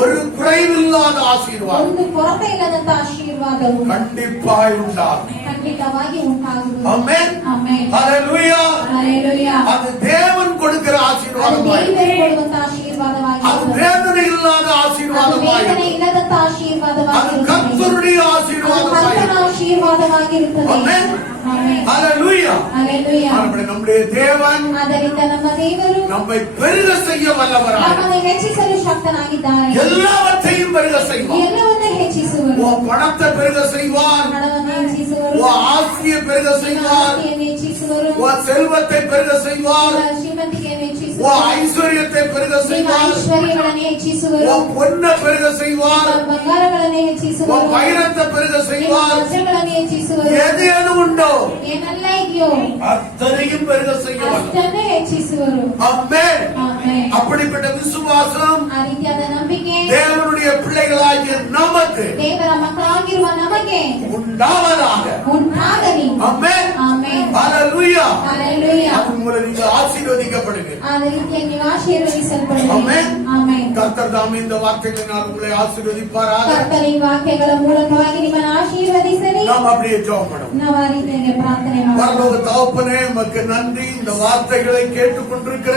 ஒரு குறைவில்லாத ஆசீர்வாதம் ಒಂದು ಕೊರತೆ ಇಲ್ಲದಂತ ಆಶೀರ್ವಾದವು கண்டிப்பாய் உண்டாகும். ಖಂಡಿತವಾಗಿ ಉಂಟಾಗುವುದು. ஆமென். ಆಮೆನ್. ஹalleluya. ಹalleluya. அது தேவன் கொடுக்கிற ಅದು ஆசீர்வாதமாய். ದೇವರು ಕೊಡುವಂತ அது ಆಶೀರ್ವಾದವಾಗಿರುತ್ತದೆ. வேதனை இல்லாத ಅದು ஆசீர்வாதமாய். ವೇದನೆ ಇಲ್ಲದಂತ அது ಆಶೀರ್ವಾದವಾಗಿರುತ್ತದೆ. கர்த்தருடைய ಅದು ஆசீர்வாதமாய். ಕರ್ತನ ಆಶೀರ್ವಾದವಾಗಿರುತ್ತದೆ. ஆமென். ಆಮೆನ್. ஹalleluya. ಹalleluya. நம்முடைய தேவன் ಆದ್ದರಿಂದ ನಮ್ಮ ದೇವರು நம்மை பெருக செய்ய வல்லவராய். ನಮ್ಮನ್ನು ಹೆಚ್ಚಿಸಲು ಶಕ್ತನಾಗಿದ್ದಾರೆ. எல்லாவற்றையும் பெருக செய்வார். ಎಲ್ಲವನ್ನೂ ಹೆಚ್ಚಿಸುವರು. உன் பணத்தை பெருக செய்வார். ಹಣವನ್ನು ಹೆಚ್ಚಿಸುವರು. உன் ஆஸ்தியை பெருக செய்வார். ಆಸ್ತಿಯನ್ನು ಹೆಚ್ಚಿಸುವರು. உன் செல்வத்தை பெருக செய்வார். ನಿಮ್ಮ ಶ್ರೀಮಂತಿಕೆಯನ್ನು உன் ಹೆಚ್ಚಿಸುವರು. ஐஸ்வர்யத்தை பெருக ನಿಮ್ಮ செய்வார். ಐಶ್ವರ್ಯಗಳನ್ನು ಹೆಚ್ಚಿಸುವರು. உன் பொண்ணை பெருக செய்வார். ನಿಮ್ಮ ಬಂಗಾರಗಳನ್ನು ಹೆಚ್ಚಿಸುವರು. உன் வைரத்தை பெருக ನಿಮ್ಮ செய்வார். ವಜ್ರಗಳನ್ನು ಹೆಚ್ಚಿಸುವರು. எது எது உண்டோ ಏನೆಲ್ಲ ಇದೆಯೋ அத்தனையும் பெருக செய்வார். ಅಷ್ಟನ್ನೇ ಹೆಚ್ಚಿಸುವರು. ஆமென். ಆಮೆನ್. அப்படிப்பட்ட விசுவாசம் ಆ ರೀತಿಯಾದ ನಂಬಿಕೆ தேவனுடைய பிள்ளைகளாகிய நமக்கு ದೇವರ ಮಕ್ಕಳಾಗಿರುವ ನಮಗೆ உண்டாவதாக. ಉಂಟಾಗಲಿ. ஆமென். ಆಮೆನ್. ஹalleluya. ಹalleluya. அது மூலம் நீங்க ஆசீர்வதிக்கப்படுங்க. ಆ ರೀತಿಯಾಗಿ ನೀವು ಆಶೀರ್ವದಿಸಲ್ಪಡುವಿರಿ. ಆಮೆನ್. ಆಮೆನ್. கர்த்தர் தாமே இந்த வார்த்தைகளினால் உங்களை ஆசீர்வதிப்பாராக. ಕರ್ತನ ಈ ವಾಕ್ಯಗಳ ಮೂಲಕವಾಗಿ ನಿಮ್ಮನ್ನು ಆಶೀರ್ವದಿಸಲಿ. நாம் அப்படியே ஜெபம் பண்ணுவோம். ನಾವು ಆ ರೀತಿಯಾಗಿ ಪ್ರಾರ್ಥನೆ ಮಾಡೋಣ. பரலோக தகப்பனே உமக்கு நன்றி. இந்த வார்த்தைகளை கேட்டுக்கொண்டிருக்கிற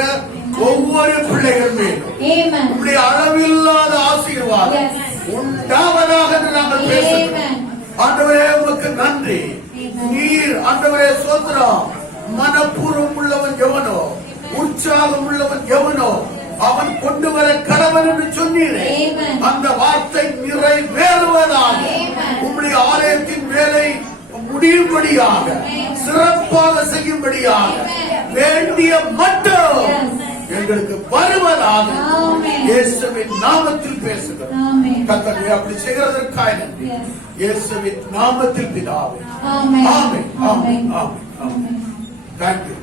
ஒவ்வொரு பிள்ளைகள் மேலும் ஆமென். உம்முடைய அளவில்லாத ஆசீர்வாதம் Yes. உண்டாவதாக என்று நாங்கள் பேசுகிறோம். ஆமென். ஆண்டவரே உமக்கு நன்றி. நீர் ஆண்டவரே சோத்திரம். மனப்பூர்வம் உள்ளவன் எவனோ, உற்சாகம் உள்ளவன் எவனோ அவன் கொண்டு வர கடவன் என்று சொன்னீரே. Amen. அந்த வார்த்தை நிறைவேறுவதாக Amen. உம்முடைய ஆலயத்தின் வேலை முடியும்படியாக சிறப்பாக செய்யும்படியாக வேண்டிய மட்டும் எங்களுக்கு வருவதாக Amen. இயேசுவின் நாமத்தில் பேசுகிறோம். ஆமென். கர்த்தர் அப்படி செய்கிறதற்காக நன்றி. Yes. இயேசுவின் நாமத்தில் பிதாவே. ஆமென். ஆமென். ஆமென். ஆமென். ஆமென். ஆமென். Thank you.